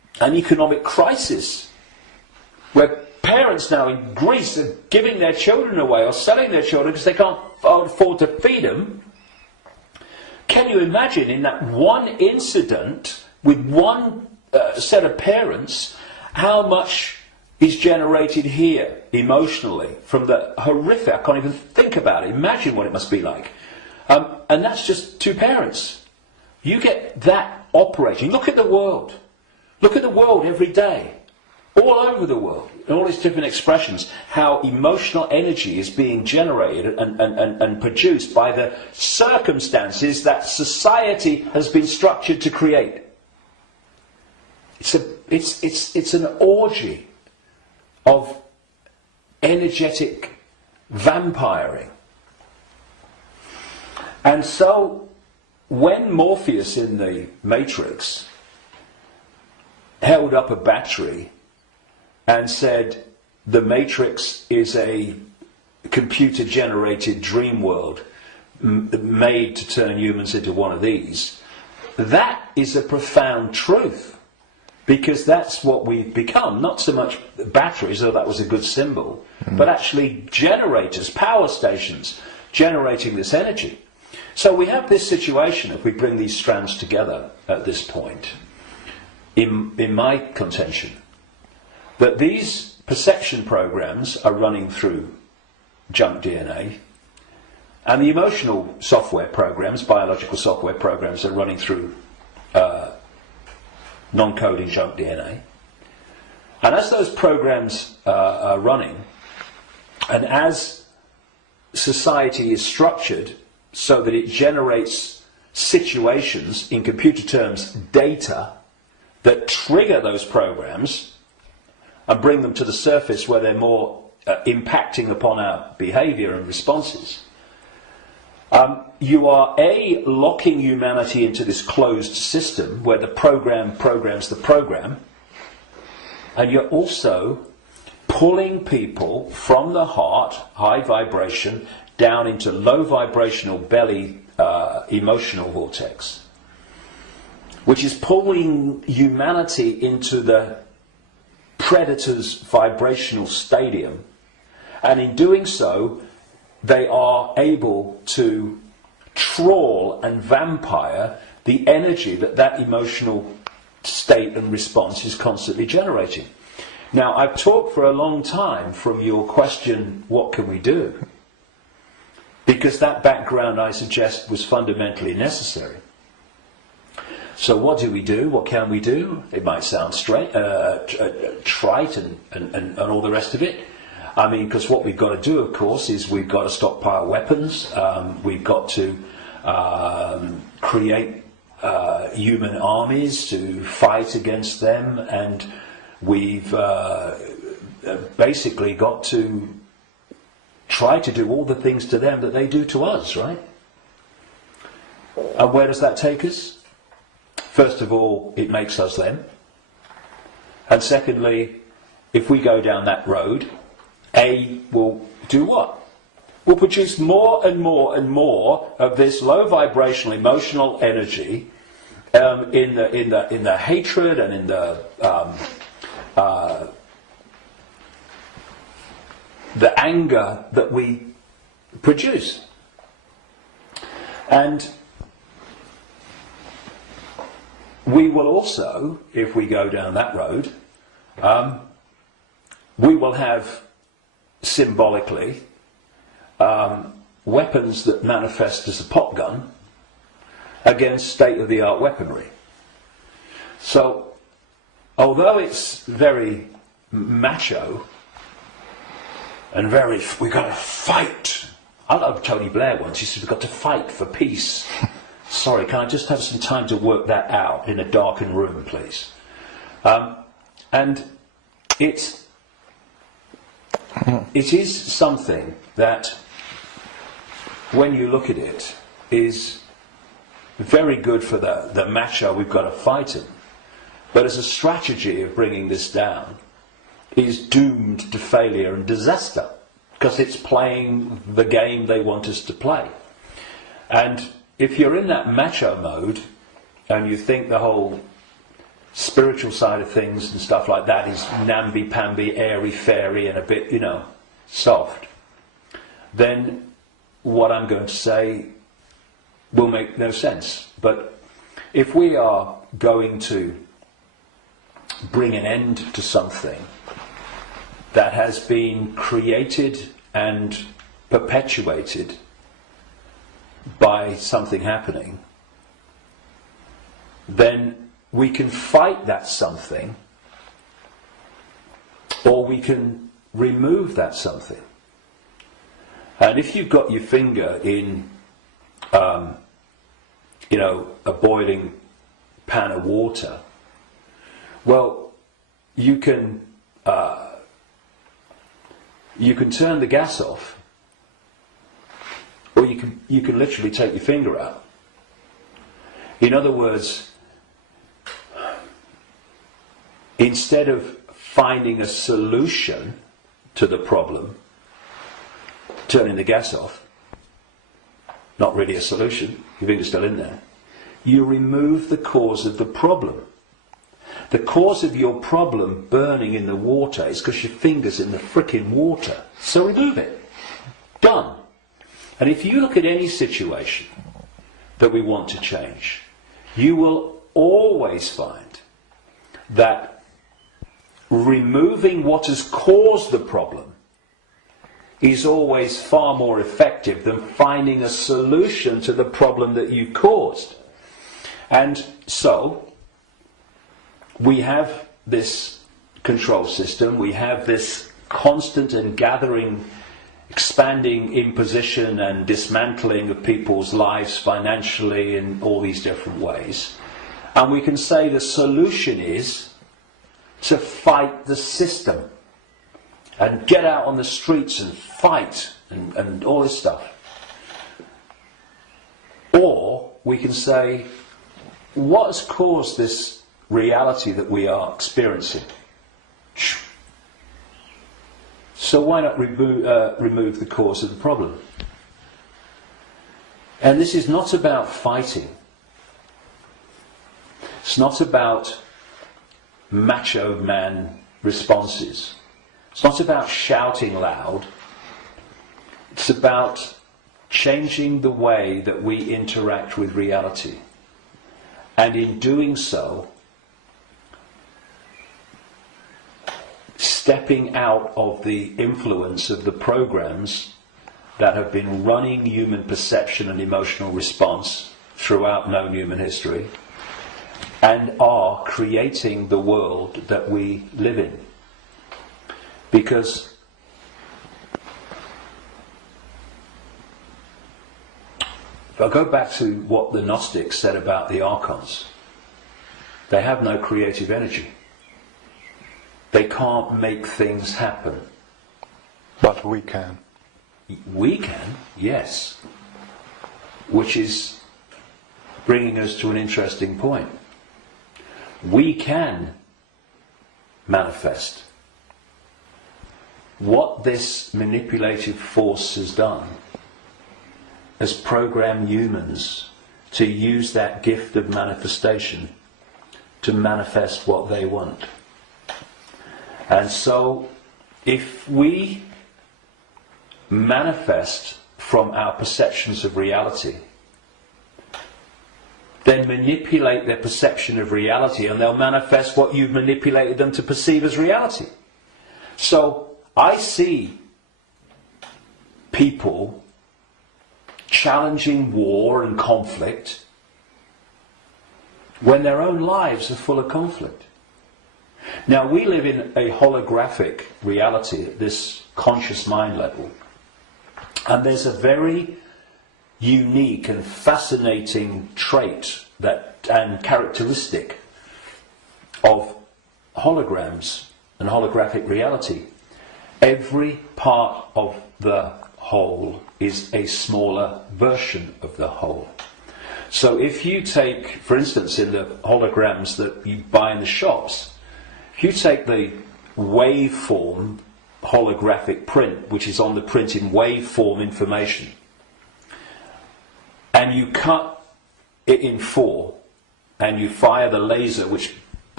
an economic crisis where parents now in Greece are giving their children away or selling their children because they can't afford to feed them. Can you imagine in that one incident with one set of parents how much is generated here emotionally from the horrific? I can't even think about it. Imagine what it must be like. And that's just two parents. You get that operating. Look at the world. Look at the world every day. All over the world, in all its different expressions, how emotional energy is being generated and produced by the circumstances that society has been structured to create. It's an orgy of energetic vampiring. And so, when Morpheus in the Matrix held up a battery and said the Matrix is a computer-generated dream world made to turn humans into one of these, that is a profound truth, because that's what we've become. Not so much batteries, though that was a good symbol, but actually generators, power stations, generating this energy. So we have this situation, if we bring these strands together at this point, in my contention, that these perception programs are running through junk DNA, and the emotional software programs, biological software programs, are running through non-coding junk DNA. And as those programs are running, and as society is structured so that it generates situations, in computer terms, data, that trigger those programs and bring them to the surface where they're more impacting upon our behaviour and responses, you are locking humanity into this closed system where the program programs the program, and you're also pulling people from the heart, high vibration, down into low vibrational belly emotional vortex, which is pulling humanity into the predator's vibrational stadium, and in doing so they are able to trawl and vampire the energy that emotional state and response is constantly generating. Now, I've talked for a long time from your question, what can we do? Because that background, I suggest, was fundamentally necessary. So what do we do? What can we do? It might sound trite and all the rest of it. I mean, because what we've got to do, of course, is we've got to stockpile weapons. We've got to create human armies to fight against them, and we've basically got to try to do all the things to them that they do to us, right? And where does that take us? First of all, it makes us them. And secondly, if we go down that road, we'll do what? We'll produce more and more and more of this low vibrational emotional energy in the hatred and in the anger that we produce. And we will also, if we go down that road, we will have symbolically weapons that manifest as a pop gun against state-of-the-art weaponry. So, although it's very macho and very, we've got to fight. I love Tony Blair once, he said, we've got to fight for peace. Sorry, can I just have some time to work that out in a darkened room, please? And it is something that, when you look at it, is very good for the macho we've got to fight him. But as a strategy of bringing this down, is doomed to failure and disaster, because it's playing the game they want us to play. And if you're in that macho mode and you think the whole spiritual side of things and stuff like that is namby-pamby, airy-fairy and a bit, soft, then what I'm going to say will make no sense. But if we are going to bring an end to something that has been created and perpetuated by something happening, then we can fight that something, or we can remove that something. And if you've got your finger in, a boiling pan of water, well, you can turn the gas off, or you can literally take your finger out. In other words, instead of finding a solution to the problem, turning the gas off, not really a solution, your finger's still in there, you remove the cause of the problem. The cause of your problem burning in the water is because your finger's in the frickin' water. So remove it. Done. And if you look at any situation that we want to change, you will always find that removing what has caused the problem is always far more effective than finding a solution to the problem that you've caused. And so, we have this control system, we have this constant and gathering, expanding imposition and dismantling of people's lives financially in all these different ways. And we can say the solution is to fight the system and get out on the streets and fight and all this stuff. Or we can say, what has caused this reality that we are experiencing? So why not remove the cause of the problem? And this is not about fighting. It's not about macho man responses. It's not about shouting loud. It's about changing the way that we interact with reality. And in doing so, stepping out of the influence of the programs that have been running human perception and emotional response throughout known human history, and are creating the world that we live in. Because if I go back to what the Gnostics said about the archons, they have no creative energy. They can't make things happen. But we can. We can, yes. Which is bringing us to an interesting point. We can manifest. What this manipulative force has done has programmed humans to use that gift of manifestation to manifest what they want. And so, if we manifest from our perceptions of reality, then manipulate their perception of reality, and they'll manifest what you've manipulated them to perceive as reality. So, I see people challenging war and conflict when their own lives are full of conflict. Now, we live in a holographic reality at this conscious mind level, and there's a very unique and fascinating trait and characteristic of holograms and holographic reality. Every part of the whole is a smaller version of the whole. So if you take, for instance, in the holograms that you buy in the shops, if you take the waveform holographic print, which is on the print in waveform information, and you cut it in four, and you fire the laser which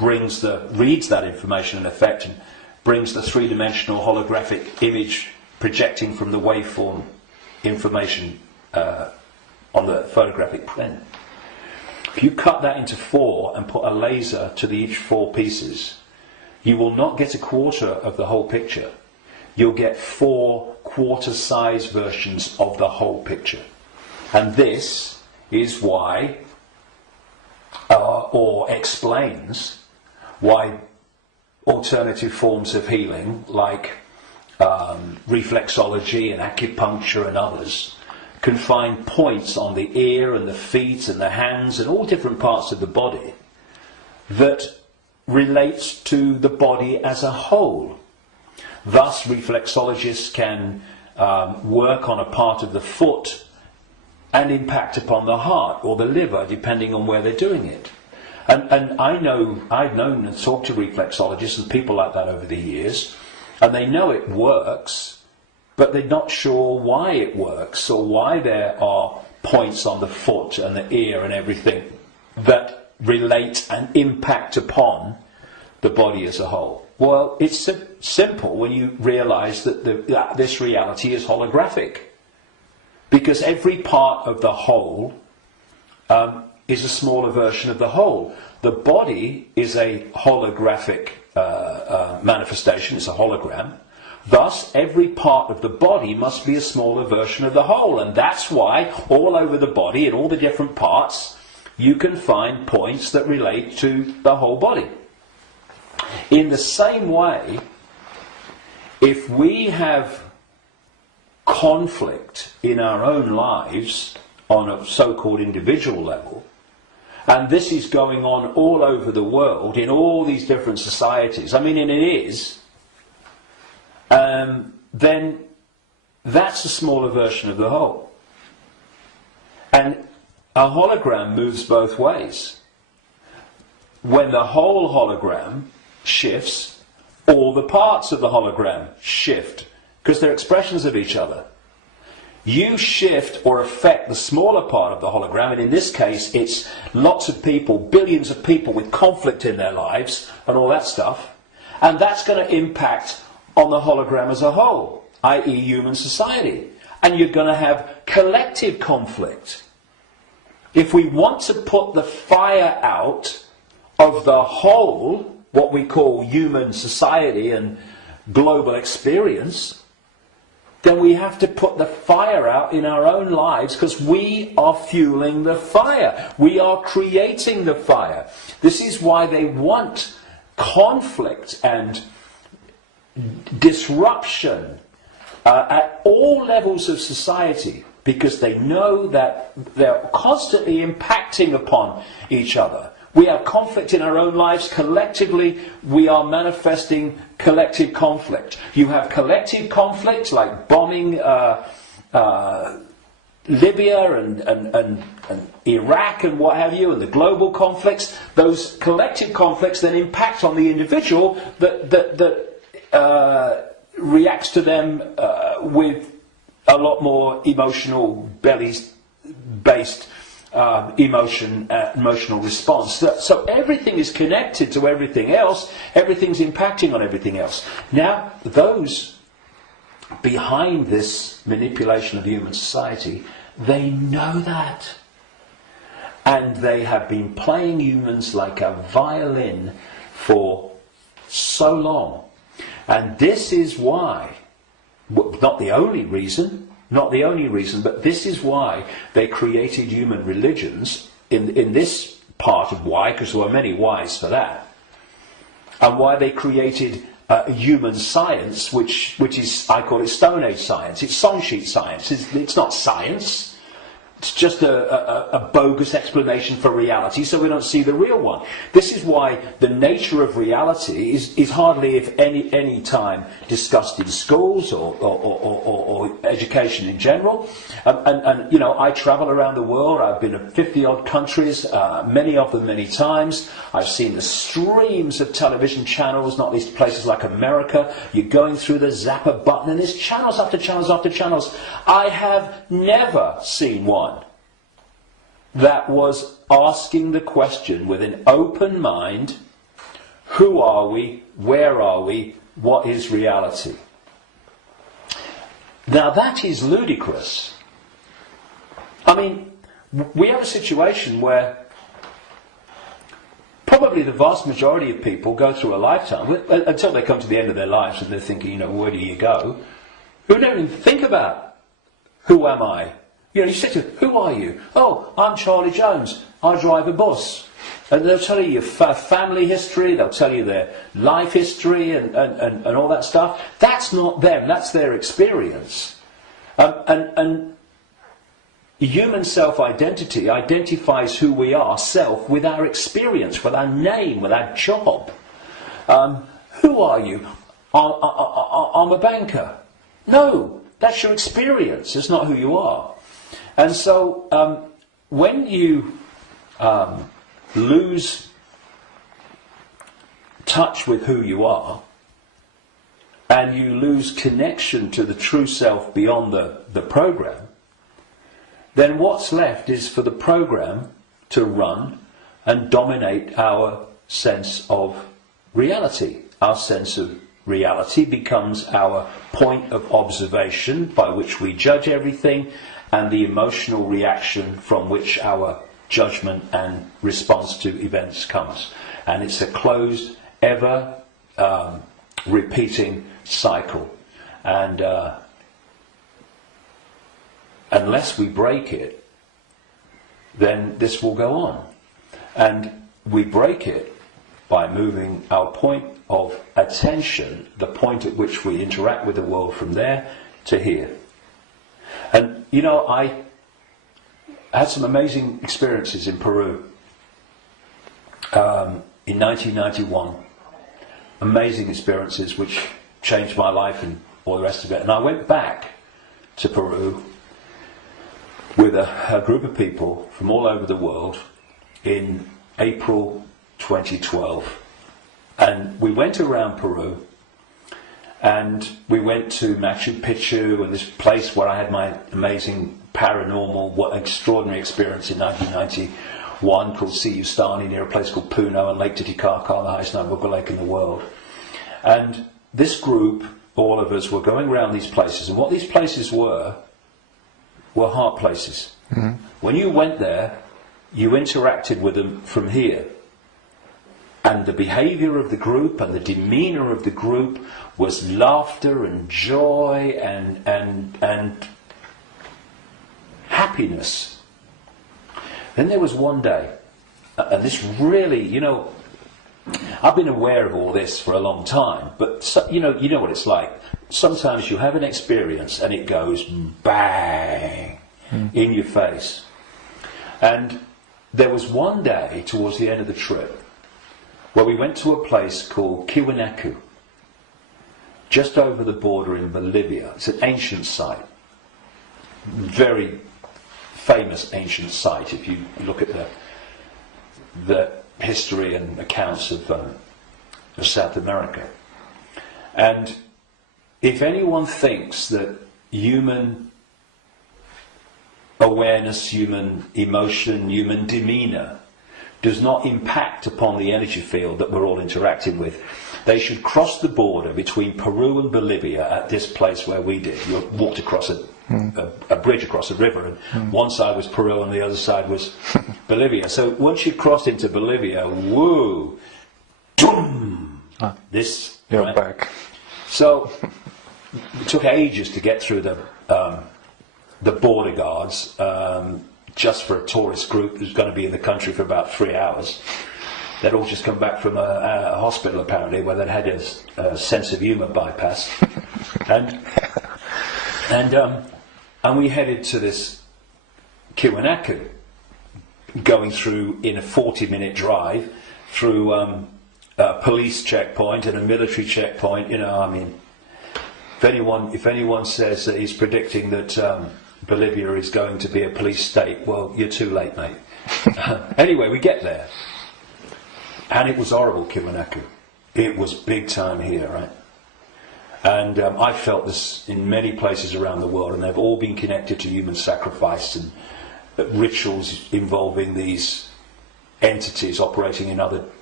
reads that information in effect and brings the three-dimensional holographic image projecting from the waveform information on the photographic print. If you cut that into 4 and put a laser to each 4 pieces, you will not get a quarter of the whole picture. You'll get 4 quarter-size versions of the whole picture. And this is why, or explains why alternative forms of healing, like reflexology and acupuncture and others, can find points on the ear and the feet and the hands and all different parts of the body that relates to the body as a whole. Thus, reflexologists can work on a part of the foot and impact upon the heart or the liver, depending on where they're doing it. And I've known and talked to reflexologists and people like that over the years, and they know it works, but they're not sure why it works or why there are points on the foot and the ear and everything that relate and impact upon the body as a whole. Well, it's simple when you realize that this reality is holographic, because every part of the whole is a smaller version of the whole. The body is a holographic manifestation, it's a hologram. Thus, every part of the body must be a smaller version of the whole, and that's why all over the body, in all the different parts, you can find points that relate to the whole body. In the same way, if we have conflict in our own lives on a so-called individual level, and this is going on all over the world in all these different societies, and it is, then that's a smaller version of the whole. And a hologram moves both ways. When the whole hologram shifts, all the parts of the hologram shift, because they're expressions of each other. You shift or affect the smaller part of the hologram, and in this case it's lots of people, billions of people with conflict in their lives and all that stuff, and that's going to impact on the hologram as a whole, i.e. human society. And you're going to have collective conflict. If we want to put the fire out of the whole, what we call human society and global experience, then we have to put the fire out in our own lives, because we are fueling the fire. We are creating the fire. This is why they want conflict and disruption at all levels of society, because they know that they're constantly impacting upon each other. We have conflict in our own lives. Collectively, we are manifesting collective conflict. You have collective conflict like bombing Libya and Iraq and what have you, and the global conflicts. Those collective conflicts then impact on the individual that reacts to them with a lot more emotional, based emotional response. So everything is connected to everything else. Everything's impacting on everything else. Now, those behind this manipulation of human society, they know that. And they have been playing humans like a violin for so long. And this is why, not the only reason, but this is why they created human religions in this part of why, because there were many whys for that, and why they created human science, which is, I call it Stone Age science. It's song sheet science. It's not science. It's just a bogus explanation for reality, so we don't see the real one. This is why the nature of reality is hardly, if any time, discussed in schools or education in general. And you know, I travel around the world. I've been to 50-odd countries, many of them many times. I've seen the streams of television channels, not least places like America. You're going through the zapper button, and there's channels after channels after channels. I have never seen one that was asking the question with an open mind, Who are we? Where are we? What is reality? Now that is ludicrous. I mean, we have a situation where probably the vast majority of people go through a lifetime, until they come to the end of their lives and they're thinking, where do you go? Who don't even think about, who am I? You say to them, who are you? Oh, I'm Charlie Jones. I drive a bus. And they'll tell you your family history, they'll tell you their life history and all that stuff. That's not them, that's their experience. And human self-identity identifies who we are, self, with our experience, with our name, with our job. Who are you? I'm a banker. No, that's your experience, it's not who you are. And so when you lose touch with who you are, and you lose connection to the true self beyond the program, then what's left is for the program to run and dominate our sense of reality. Our sense of reality becomes our point of observation by which we judge everything, and the emotional reaction from which our judgment and response to events comes. And it's a closed, ever repeating cycle. And unless we break it, then this will go on. And we break it by moving our point of attention, the point at which we interact with the world, from there to here. And I had some amazing experiences in Peru in 1991. Amazing experiences which changed my life and all the rest of it. And I went back to Peru with a group of people from all over the world in April 2012. And we went around Peru, and we went to Machu Picchu and this place where I had my amazing paranormal, extraordinary experience in 1991 called Siyustani, near a place called Puno, and Lake Titicaca, the highest known lake in the world. And this group, all of us, were going around these places, and what these places were heart places. Mm-hmm. When you went there, you interacted with them from here. And the behaviour of the group and the demeanour of the group was laughter and joy and happiness. Then there was one day, and this really, I've been aware of all this for a long time, but you know what it's like. Sometimes you have an experience and it goes bang in your face. And there was one day towards the end of the trip where we went to a place called Tiwanaku, just over the border in Bolivia. It's an ancient site, very famous ancient site if you look at the history and accounts of South America. And if anyone thinks that human awareness, human emotion, human demeanour does not impact upon the energy field that we're all interacting with, they should cross the border between Peru and Bolivia at this place where we did. You walked across a bridge across a river, and one side was Peru and the other side was Bolivia. So once you crossed into Bolivia, woo, boom, you're right? Back. So it took ages to get through the border guards, just for a tourist group who's going to be in the country for about 3 hours. They'd all just come back from a hospital, apparently, where they'd had a sense of humour bypass. And we headed to this Tiwanaku, going through in a 40-minute drive through a police checkpoint and a military checkpoint. If anyone says that he's predicting that Bolivia is going to be a police state, well, you're too late, mate. Anyway, we get there, and it was horrible, Tiwanaku. It was big time here, right? And I felt this in many places around the world, and they've all been connected to human sacrifice and rituals involving these entities operating in other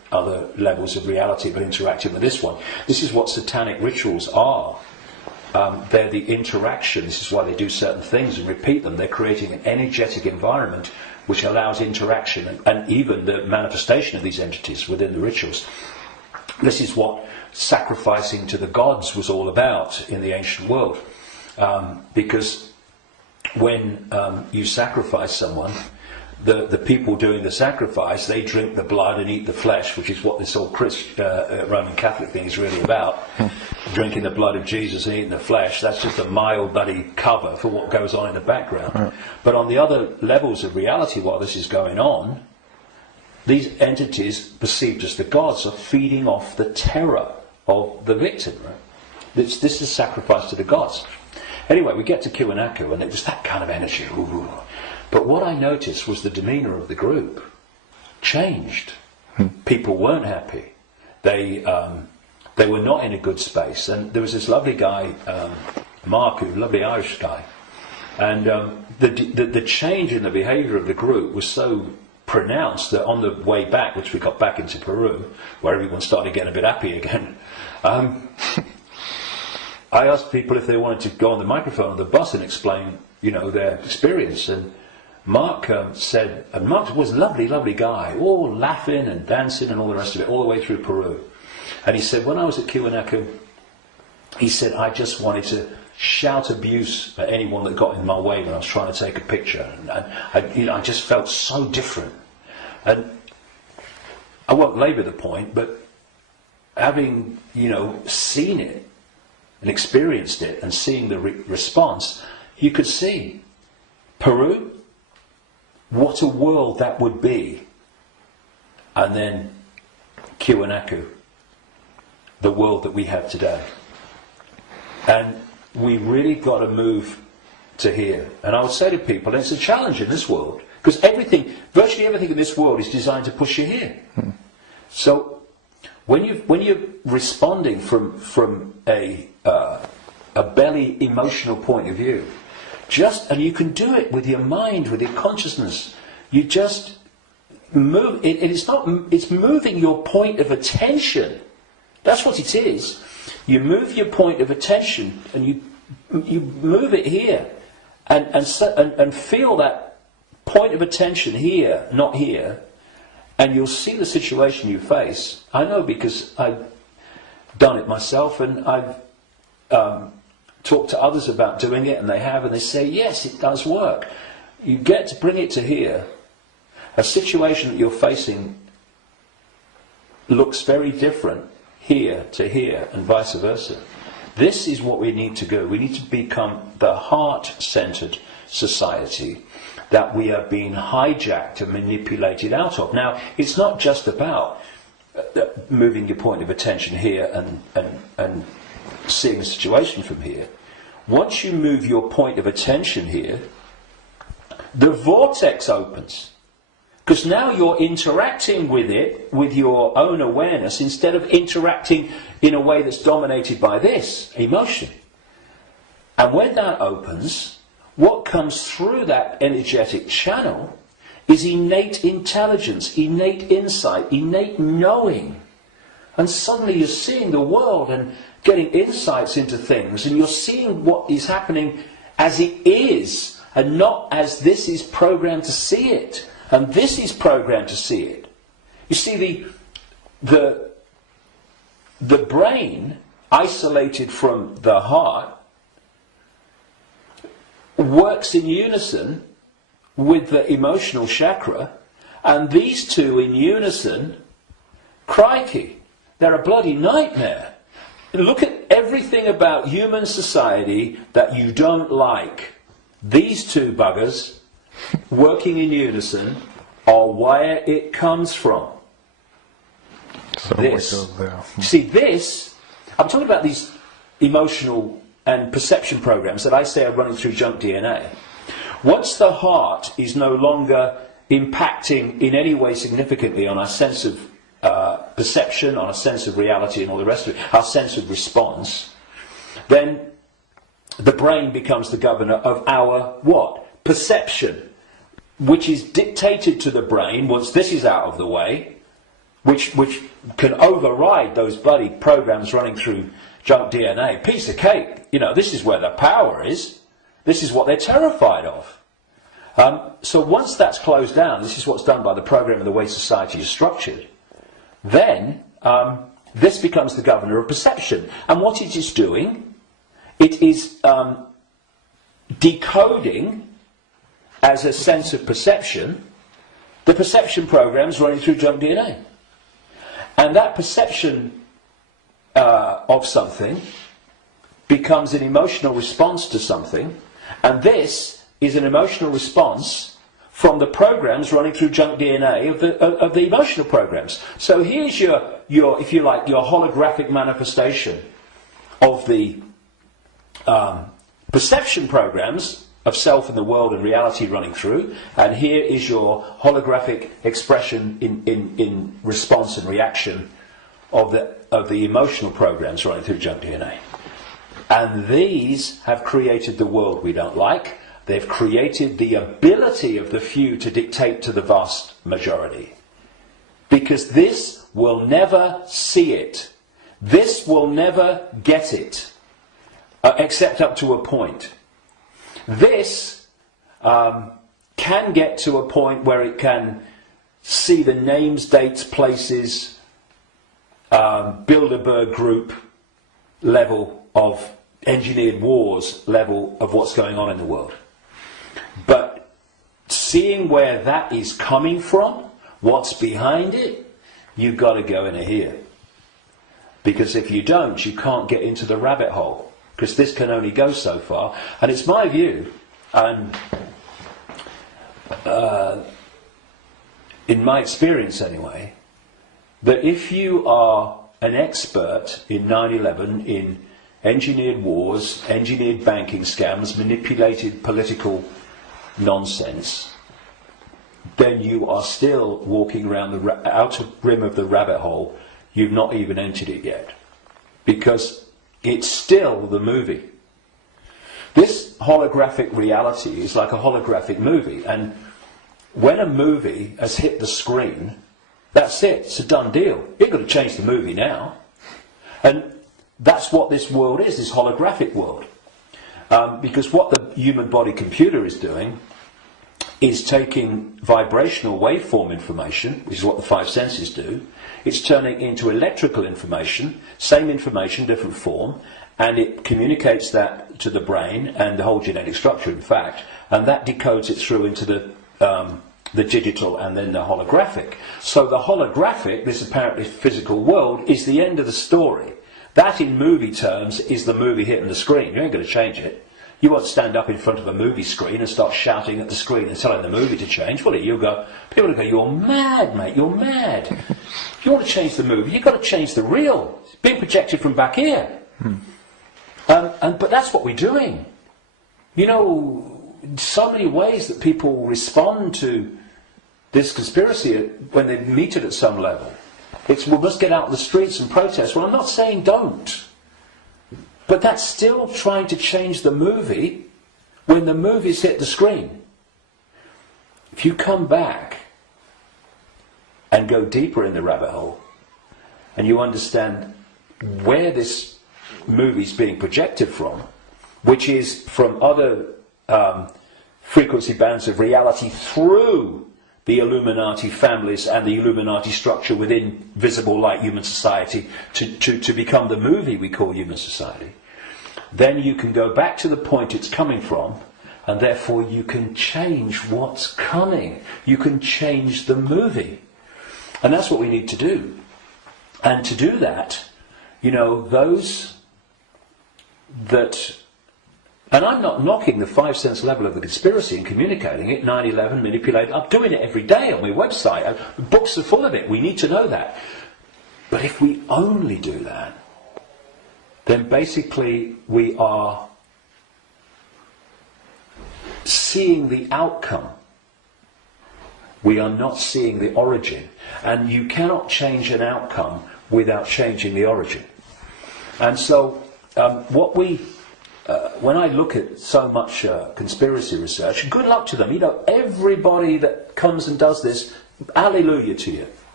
other levels of reality, but interacting with this one. This is what satanic rituals are. They're the interaction. This is why they do certain things and repeat them. They're creating an energetic environment which allows interaction and even the manifestation of these entities within the rituals. This is what sacrificing to the gods was all about in the ancient world. Because when you sacrifice someone, the people doing the sacrifice, they drink the blood and eat the flesh, which is what this whole Roman Catholic thing is really about. Drinking the blood of Jesus and eating the flesh, that's just a mild bloody cover for what goes on in the background. But on the other levels of reality, while this is going on, these entities, perceived as the gods, are feeding off the terror of the victim. Right? This is sacrifice to the gods. Anyway, we get to Kiwanaku, and it was that kind of energy. Ooh. But what I noticed was the demeanour of the group changed. People weren't happy. They were not in a good space. And there was this lovely guy, Mark, a lovely Irish guy. And the change in the behaviour of the group was so pronounced that on the way back, which we got back into Peru, where everyone started getting a bit happy again, I asked people if they wanted to go on the microphone on the bus and explain, their experience. And Mark said, and Mark was a lovely, lovely guy, all laughing and dancing and all the rest of it, all the way through Peru. And he said, when I was at Kiwanaku, he said, I just wanted to shout abuse at anyone that got in my way when I was trying to take a picture. And I just felt so different. And I won't labour the point, but having, seen it and experienced it and seeing the response, you could see Peru, what a world that would be. And then Kiwanaku, the world that we have today. And we really got to move to here. And I would say to people, it's a challenge in this world, because virtually everything in this world is designed to push you here. So when you're responding from a belly emotional point of view, and you can do it with your mind, with your consciousness, you just move. It's moving your point of attention. That's what it is. You move your point of attention, and you move it here, and feel that point of attention here, not here, and you'll see the situation you face. I know because I've done it myself, and I've talked to others about doing it, and they say, yes, it does work. You get to bring it to here. A situation that you're facing looks very different here to here, and vice versa. This is what we need to do. We need to become the heart-centered society that we are being hijacked and manipulated out of. Now, it's not just about moving your point of attention here and seeing the situation from here. Once you move your point of attention here, the vortex opens. Because now you're interacting with it with your own awareness instead of interacting in a way that's dominated by this emotion. And when that opens, what comes through that energetic channel is innate intelligence, innate insight, innate knowing. And suddenly you're seeing the world and getting insights into things, and you're seeing what is happening as it is, and not as this is programmed to see it. And this is programmed to see it. You see, the brain, isolated from the heart, works in unison with the emotional chakra, and these two in unison, crikey, they're a bloody nightmare. Look at everything about human society that you don't like. These two buggers working in unison are where it comes from. So this. we go there. See, this, I'm talking about these emotional and perception programs that I say are running through junk DNA. Once the heart is no longer impacting in any way significantly on our sense of perception, on our sense of reality and all the rest of it, our sense of response, then the brain becomes the governor of our what? Perception, which is dictated to the brain once this is out of the way which can override those bloody programs running through junk DNA. Piece of cake. You know, this is where the power is. This is what they're terrified of. So once that's closed down, this is what's done by the program and the way society is structured, then this becomes the governor of perception. And what it is doing, it is decoding as a sense of perception the perception programs running through junk DNA. And that perception of something becomes an emotional response to something, and this is an emotional response from the programs running through junk DNA of the emotional programs. So here's your, if you like, your holographic manifestation of the perception programs of self and the world and reality running through, and here is your holographic expression in response and reaction of the emotional programs running through junk DNA. And these have created the world we don't like. They've created the ability of the few to dictate to the vast majority. Because this will never see it. This will never get it. Except up to a point. This can get to a point where it can see the names, dates, places, Bilderberg group level of engineered wars level of what's going on in the world. But seeing where that is coming from, what's behind it, you've got to go in here. Because if you don't, you can't get into the rabbit hole. Because this can only go so far. And it's my view, and in my experience anyway, that if you are an expert in 9/11, in engineered wars, engineered banking scams, manipulated political nonsense, then you are still walking around the outer rim of the rabbit hole. You've not even entered it yet. Because it's still the movie. This holographic reality is like a holographic movie, and when a movie has hit the screen, that's it, it's a done deal. You've got to change the movie now. And that's what this world is, this holographic world. Because what the human body computer is doing is taking vibrational waveform information, which is what the five senses do. It's turning into electrical information, same information, different form, and it communicates that to the brain and the whole genetic structure, in fact, and that decodes it through into the digital and then the holographic. So the holographic, this apparently physical world, is the end of the story. That, in movie terms, is the movie hitting the screen. You ain't going to change it. You won't stand up in front of a movie screen and start shouting at the screen and telling the movie to change, will it? People will go, you're mad, mate, you're mad. If you want to change the movie, you've got to change the reel. It's being projected from back here. But that's what we're doing. You know, so many ways that people respond to this conspiracy when they meet it at some level. It's, we must get out in the streets and protest. Well, I'm not saying don't. But that's still trying to change the movie when the movie's hit the screen. If you come back and go deeper in the rabbit hole, and you understand where this movie's being projected from, which is from other frequency bands of reality through the Illuminati families and the Illuminati structure within visible light human society to become the movie we call human society, then you can go back to the point it's coming from, and therefore you can change what's coming. You can change the movie. And that's what we need to do. And to do that, you know, those that... And I'm not knocking the five sense level of the conspiracy and communicating it, 9/11, manipulating. I'm doing it every day on my website. Books are full of it. We need to know that. But if we only do that, then basically we are seeing the outcome. We are not seeing the origin. And you cannot change an outcome without changing the origin. And so when I look at so much conspiracy research, good luck to them. You know, everybody that comes and does this, hallelujah to you.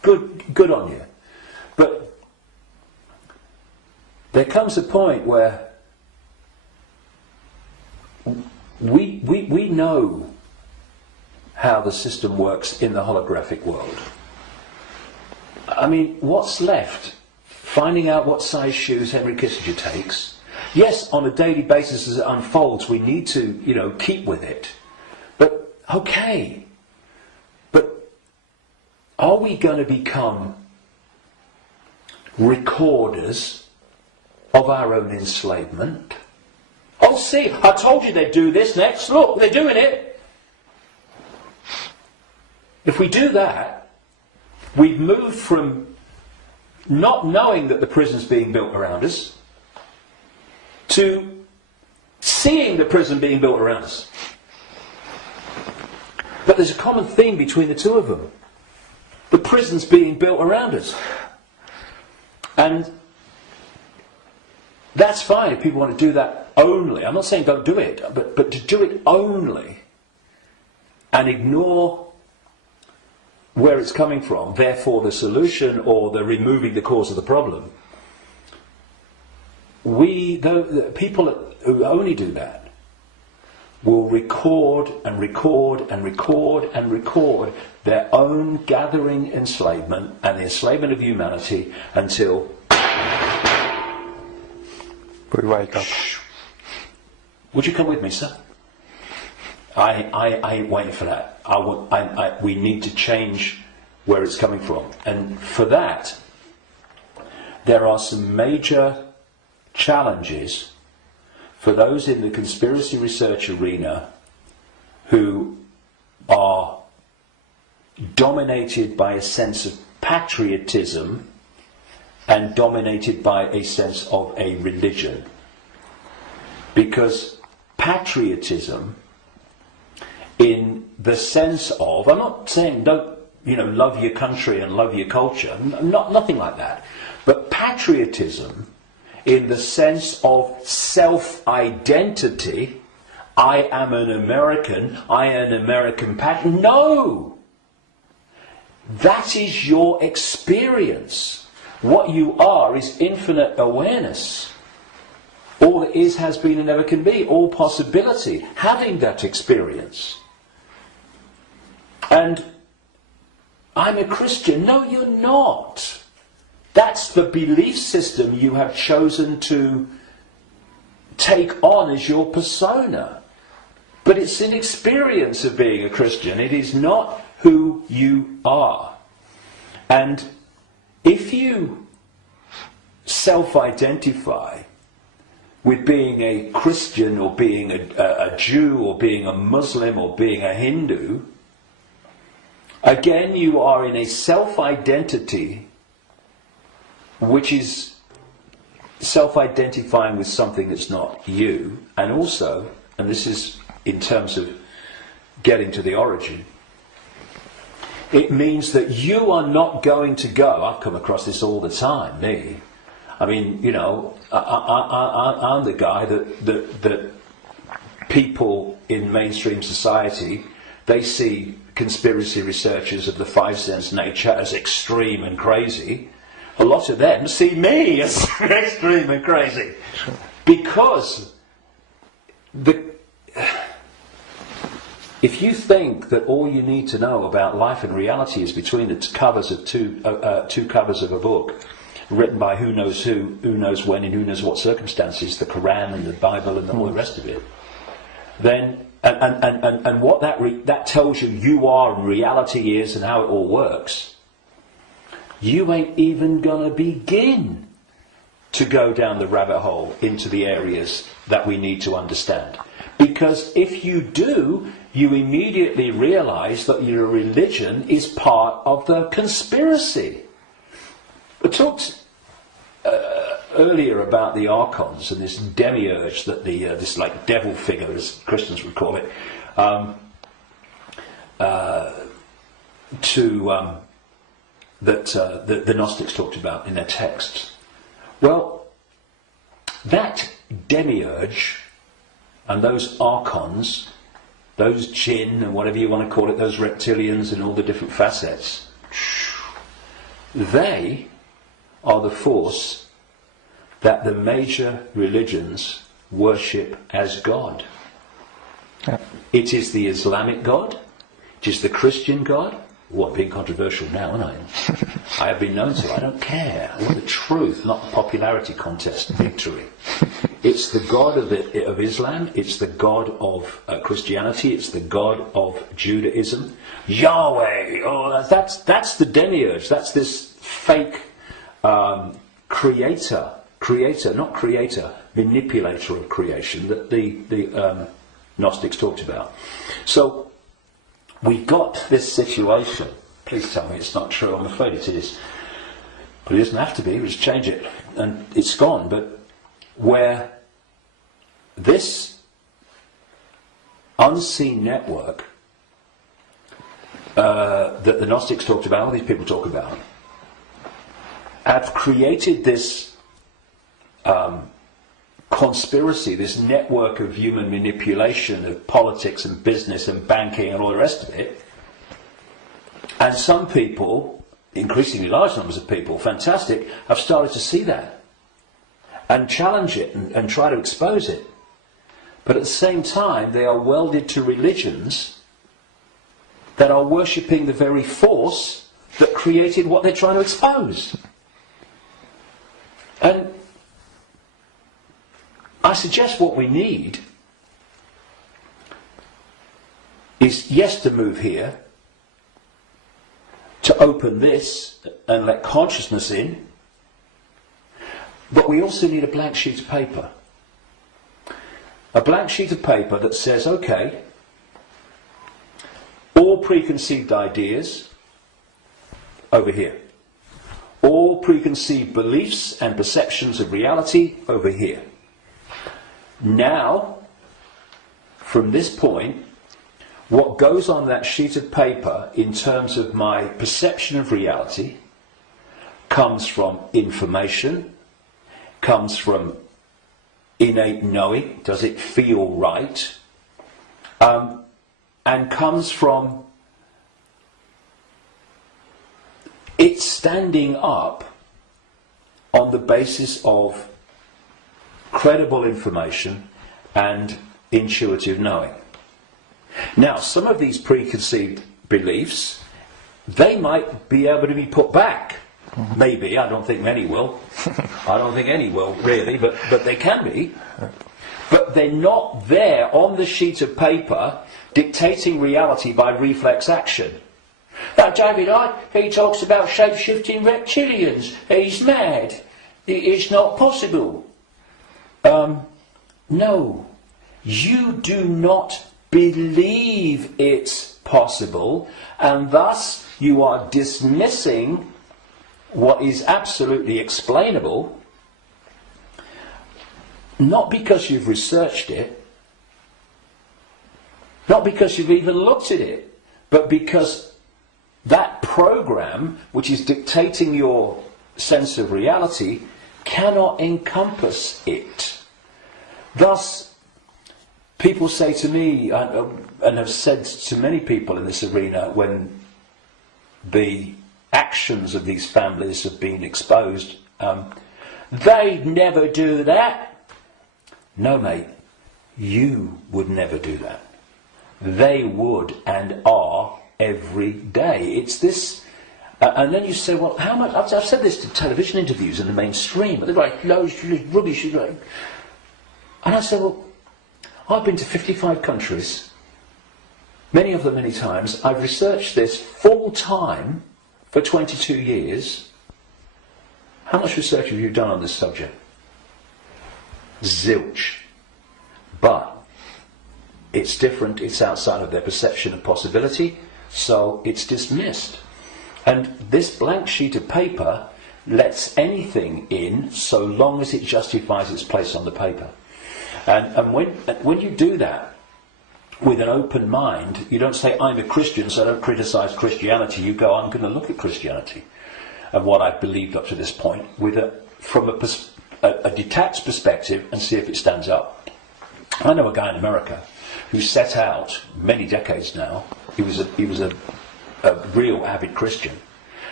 good on you. But there comes a point where we know how the system works in the holographic world. I mean, what's left? Finding out what size shoes Henry Kissinger takes. Yes, on a daily basis as it unfolds, we need to, keep with it. But, okay. But are we going to become recorders of our own enslavement? Oh, see, I told you they'd do this next. Look, they're doing it. If we do that, we've moved from not knowing that the prison's being built around us to seeing the prison being built around us. But there's a common theme between the two of them. The prison's being built around us. And that's fine if people want to do that only. I'm not saying don't do it, but to do it only and ignore where it's coming from, therefore the solution or the removing the cause of the problem. The people who only do that will record and record and record and record their own gathering enslavement and the enslavement of humanity until we wake up. Would you come with me, sir? I ain't waiting for that. We need to change where it's coming from. And for that, there are some major challenges for those in the conspiracy research arena who are dominated by a sense of patriotism and dominated by a sense of a religion. Because patriotism, in the sense of, I'm not saying don't, love your country and love your culture, nothing like that. But patriotism, in the sense of self-identity, I am an American, I am an American patriot. No! That is your experience. What you are is infinite awareness. All that is, has been, and never can be. All possibility. Having that experience. And I'm a Christian. No, you're not. That's the belief system you have chosen to take on as your persona. But it's an experience of being a Christian. It is not who you are. And if you self-identify with being a Christian or being a Jew or being a Muslim or being a Hindu, again you are in a self-identity which is self-identifying with something that's not you. And also, and this is in terms of getting to the origin, it means that you are not going to go, I've come across this all the time, me. I mean, I'm the guy that people in mainstream society, they see conspiracy researchers of the five sense nature as extreme and crazy. A lot of them see me as extreme and crazy. Because if you think that all you need to know about life and reality is between the covers of two covers of a book, written by who knows when, and who knows what circumstances, the Quran and the Bible and all the rest of it, then and what that tells you are and reality is and how it all works, you ain't even gonna begin to go down the rabbit hole into the areas that we need to understand. Because if you do, you immediately realise that your religion is part of the conspiracy. I talked earlier about the archons and this demiurge that this like devil figure, as Christians would call it, that the Gnostics talked about in their texts. Well, that demiurge and those archons, those jinn and whatever you want to call it, those reptilians and all the different facets, They are the force that the major religions worship as God. Yeah. It is the Islamic God, it is the Christian God. Well, I'm being controversial now, aren't I? I have been known to. I don't care. I want the truth, not the popularity contest victory. It's the God of Islam, it's the God of Christianity, it's the God of Judaism. Yahweh, that's the demiurge, that's this fake manipulator of creation that the Gnostics talked about. So we've got this situation. Please tell me it's not true. I'm afraid it is. But it doesn't have to be. We just change it. And it's gone. But where this unseen network that the Gnostics talked about, all these people talk about, have created this conspiracy, this network of human manipulation of politics and business and banking and all the rest of it. And some people, increasingly large numbers of people, fantastic, have started to see that and challenge it and try to expose it. But at the same time, they are welded to religions that are worshipping the very force that created what they're trying to expose. And I suggest what we need is, yes, to move here, to open this and let consciousness in, but we also need a blank sheet of paper. A blank sheet of paper that says, okay, all preconceived ideas over here. All preconceived beliefs and perceptions of reality over here. Now, from this point, what goes on that sheet of paper in terms of my perception of reality comes from information, comes from innate knowing, does it feel right, and comes from it standing up on the basis of credible information and intuitive knowing. Now, some of these preconceived beliefs, they might be able to be put back. Maybe, I don't think many will. I don't think any will, really, but they can be. But they're not there on the sheet of paper dictating reality by reflex action. That David Icke, he talks about shape-shifting reptilians. He's mad. It's not possible. No, you do not believe it's possible, and thus you are dismissing what is absolutely explainable, not because you've researched it, not because you've even looked at it, but because that program, which is dictating your sense of reality, cannot encompass it. Thus, people say to me, and have said to many people in this arena, when the actions of these families have been exposed, they'd never do that. No, mate, you would never do that. They would and are every day. It's this, and then you say, well, how much? I've said this to television interviews in the mainstream, but they're like, loads of rubbish. And I said, well, I've been to 55 countries, many of them many times. I've researched this full time for 22 years. How much research have you done on this subject? Zilch. But it's different, it's outside of their perception of possibility, so it's dismissed. And this blank sheet of paper lets anything in so long as it justifies its place on the paper. And when you do that with an open mind, you don't say, I'm a Christian, so I don't criticize Christianity. You go, I'm going to look at Christianity and what I've believed up to this point from a detached perspective and see if it stands up. I know a guy in America who set out many decades now. He was a real avid Christian,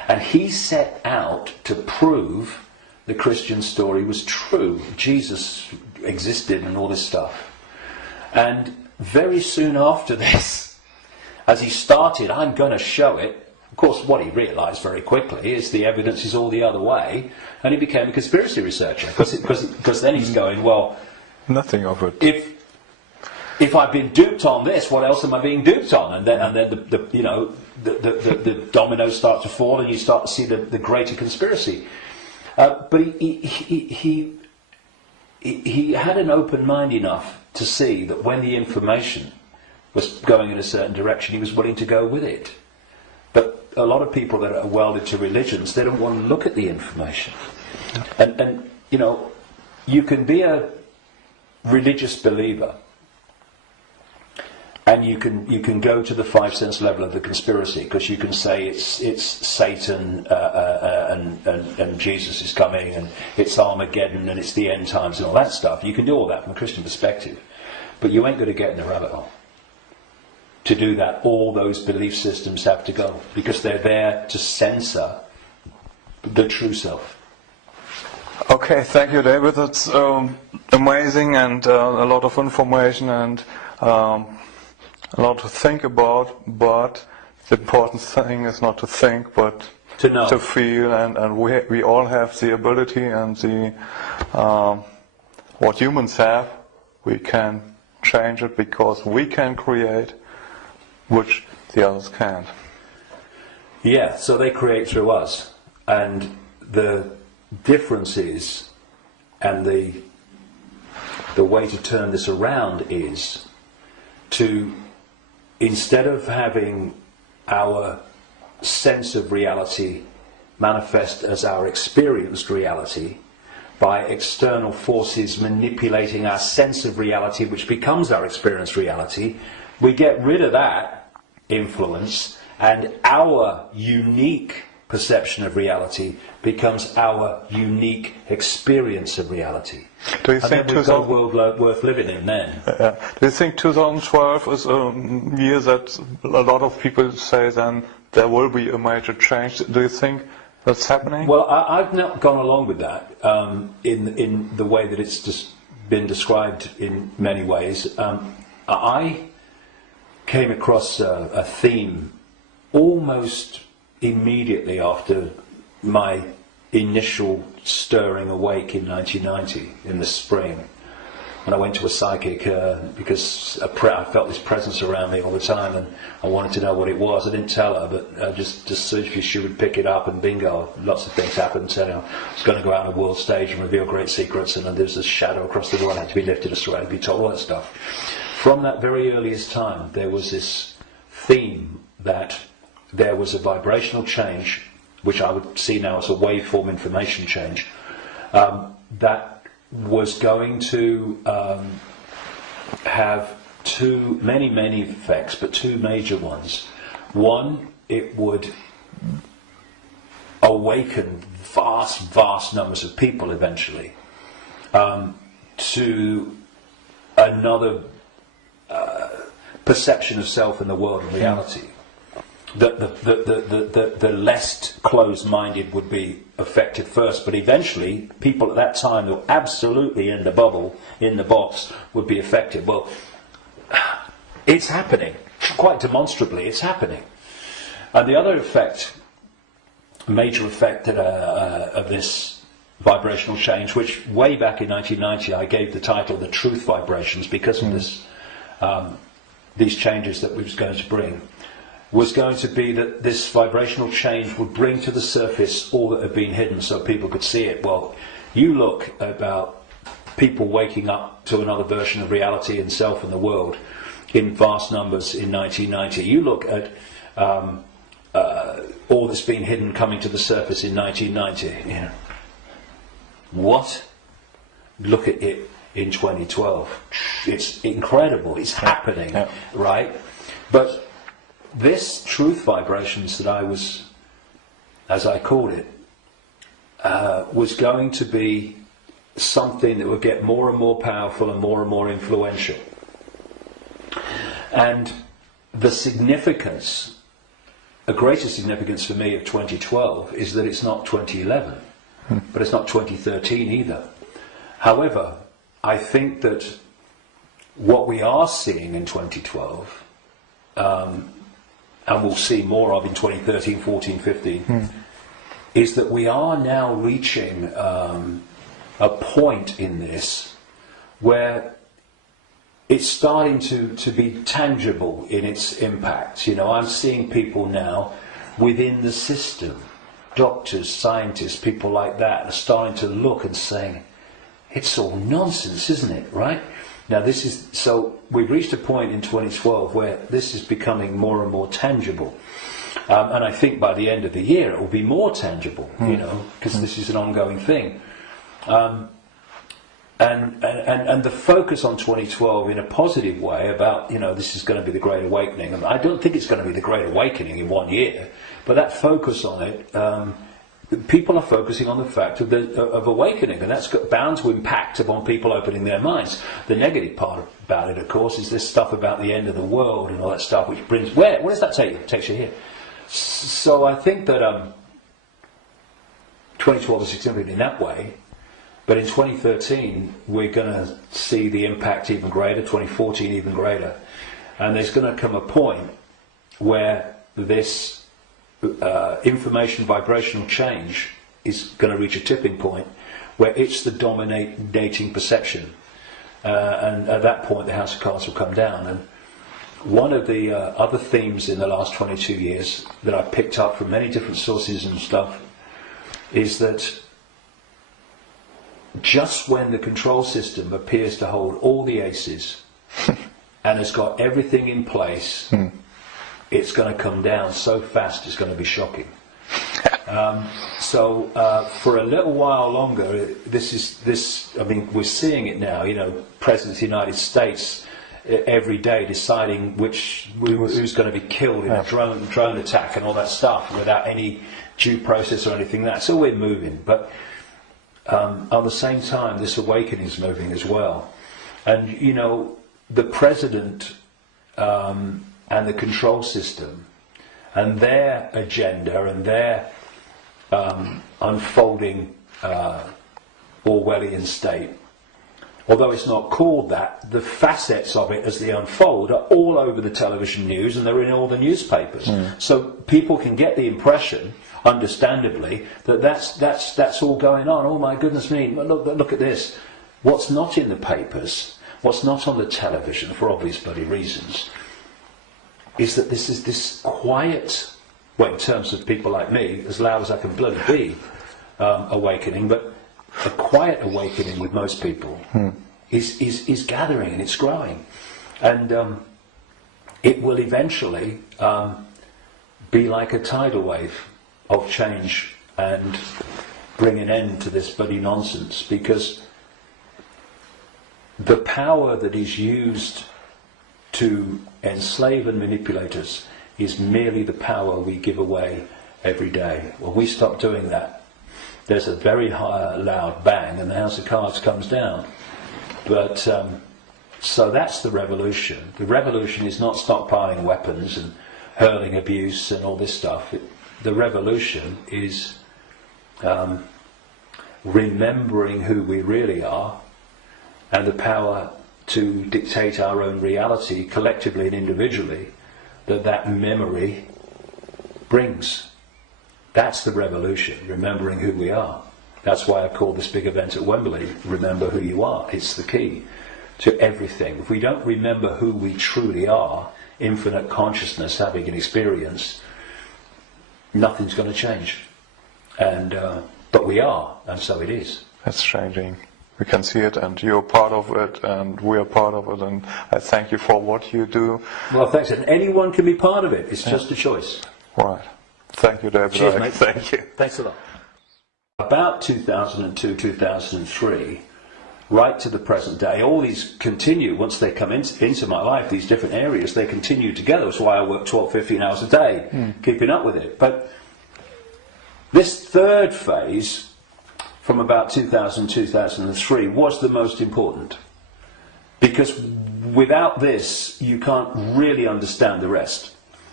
And he set out to prove the Christian story was true. Jesus existed and all this stuff. And very soon after this, as he started, I'm going to show it. Of course, what he realised very quickly is the evidence is all the other way, and he became a conspiracy researcher. Because then he's going, well, nothing of it. If I've been duped on this, what else am I being duped on? And then the dominoes start to fall, and you start to see the greater conspiracy. But he had an open mind enough to see that when the information was going in a certain direction, he was willing to go with it. But a lot of people that are welded to religions, they don't want to look at the information. And you can be a religious believer, and you can go to the 5 sense level of the conspiracy, because you can say it's Satan and Jesus is coming, and it's Armageddon, and it's the end times and all that stuff. You can do all that from a Christian perspective, but you ain't going to get in the rabbit hole. To do that, all those belief systems have to go, because they're there to censor the true self. Okay, thank you, David. That's amazing, and a lot of information, and a lot to think about. But the important thing is not to think, but to know, to feel, and we all have the ability and the what humans have. We can change it because we can create, which the others can't. Yeah, so they create through us, and the difference is, and the way to turn this around is to, instead of having our sense of reality manifest as our experienced reality by external forces manipulating our sense of reality, which becomes our experienced reality, we get rid of that influence, and our unique perception of reality becomes our unique experience of reality. Do you think we've got a world worth living in then? Do you think 2012 is a year that a lot of people say then there will be a major change? Do you think that's happening? Well, I've not gone along with that in the way that it's just been described in many ways. I came across a theme almost immediately after my initial stirring awake in 1990, in the spring, when I went to a psychic because I felt this presence around me all the time, and I wanted to know what it was. I didn't tell her, but just she would pick it up, and bingo, lots of things happened. So, I was going to go out on a world stage and reveal great secrets, and then there's this shadow across the door, and I had to be lifted aside, be told all that stuff. From that very earliest time, there was this theme that there was a vibrational change, which I would see now as a waveform information change, that was going to have many effects, but two major ones. One, it would awaken vast numbers of people eventually to another perception of self in the world and reality. The less closed-minded would be affected first, but eventually people at that time who were absolutely in the bubble, in the box, would be affected. Well, it's happening, quite demonstrably, it's happening. And the other effect, major effect of this vibrational change, which way back in 1990 I gave the title The Truth Vibrations, because of this, these changes that we was going to bring, was going to be that this vibrational change would bring to the surface all that had been hidden so people could see it. Well, you look about people waking up to another version of reality and self and the world in vast numbers in 1990. You look at all that's been hidden coming to the surface in 1990. What? Look at it in 2012. It's incredible. It's happening, right? But this truth vibrations that I was, as I called it, was going to be something that would get more and more powerful and more influential. And the significance the greatest significance for me of 2012 is that it's not 2011, but it's not 2013 either. However, I think that what we are seeing in 2012, and we'll see more of in 2013, 14, 15, is that we are now reaching a point in this where it's starting to be tangible in its impact. You know, I'm seeing people now within the system, doctors, scientists, people like that, are starting to look and saying, it's all nonsense, isn't it, right? Now so we've reached a point in 2012 where this is becoming more and more tangible. And I think by the end of the year it will be more tangible, you know, because this is an ongoing thing. And the focus on 2012 in a positive way about, you know, this is going to be the Great Awakening. I don't think it's going to be the Great Awakening in 1 year, but that focus on it, people are focusing on the fact of awakening, and that's bound to impact upon people opening their minds. The negative part about it, of course, is this stuff about the end of the world and all that stuff, which brings, where does that take you? It takes you here. So I think that 2012 is significant in that way. But in 2013, we're going to see the impact even greater, 2014 even greater. And there's going to come a point where this information vibrational change is going to reach a tipping point where it's the dominating perception. And at that point, the House of Cards will come down. And one of the other themes in the last 22 years that I picked up from many different sources and stuff is that just when the control system appears to hold all the aces and has got everything in place, it's going to come down so fast it's going to be shocking. So for a little while longer, I mean, we're seeing it now, you know, President of the United States every day deciding who's going to be killed in a drone attack and all that stuff without any due process or anything like that. So we're moving. But at the same time, this awakening is moving as well. And, you know, the president and the control system and their agenda and their unfolding Orwellian state, although it's not called that, the facets of it as they unfold are all over the television news and they're in all the newspapers. So people can get the impression, understandably, that's all going on. Oh my goodness me, look at this. What's not in the papers, what's not on the television, for obvious bloody reasons, is that this is this quiet, well, in terms of people like me, as loud as I can bloody be, awakening, but a quiet awakening with most people is gathering and it's growing. And it will eventually be like a tidal wave of change and bring an end to this bloody nonsense, because the power that is used to enslave and manipulate us is merely the power we give away every day. When we stop doing that, there's a very high, loud bang and the House of Cards comes down. But so that's the revolution. The revolution is not stockpiling weapons and hurling abuse and all this stuff. The revolution is remembering who we really are and the power to dictate our own reality collectively and individually that memory brings. That's the revolution, remembering who we are. That's why I call this big event at Wembley, Remember Who You Are. It's the key to everything. If we don't remember who we truly are, infinite consciousness having an experience, nothing's going to change. And but we are, and so it is. It's changing. We can see it, and you're part of it, and we're part of it, and I thank you for what you do. Well, thanks. And anyone can be part of it. It's just a choice. Right. Thank you, David. Cheers, mate. Thank you. Thanks a lot. About 2002, 2003, right to the present day, all these continue. Once they come into my life, these different areas, they continue together. That's why I work 12, 15 hours a day, keeping up with it. But this third phase, from about 2000, 2003, was the most important. Because without this, you can't really understand the rest.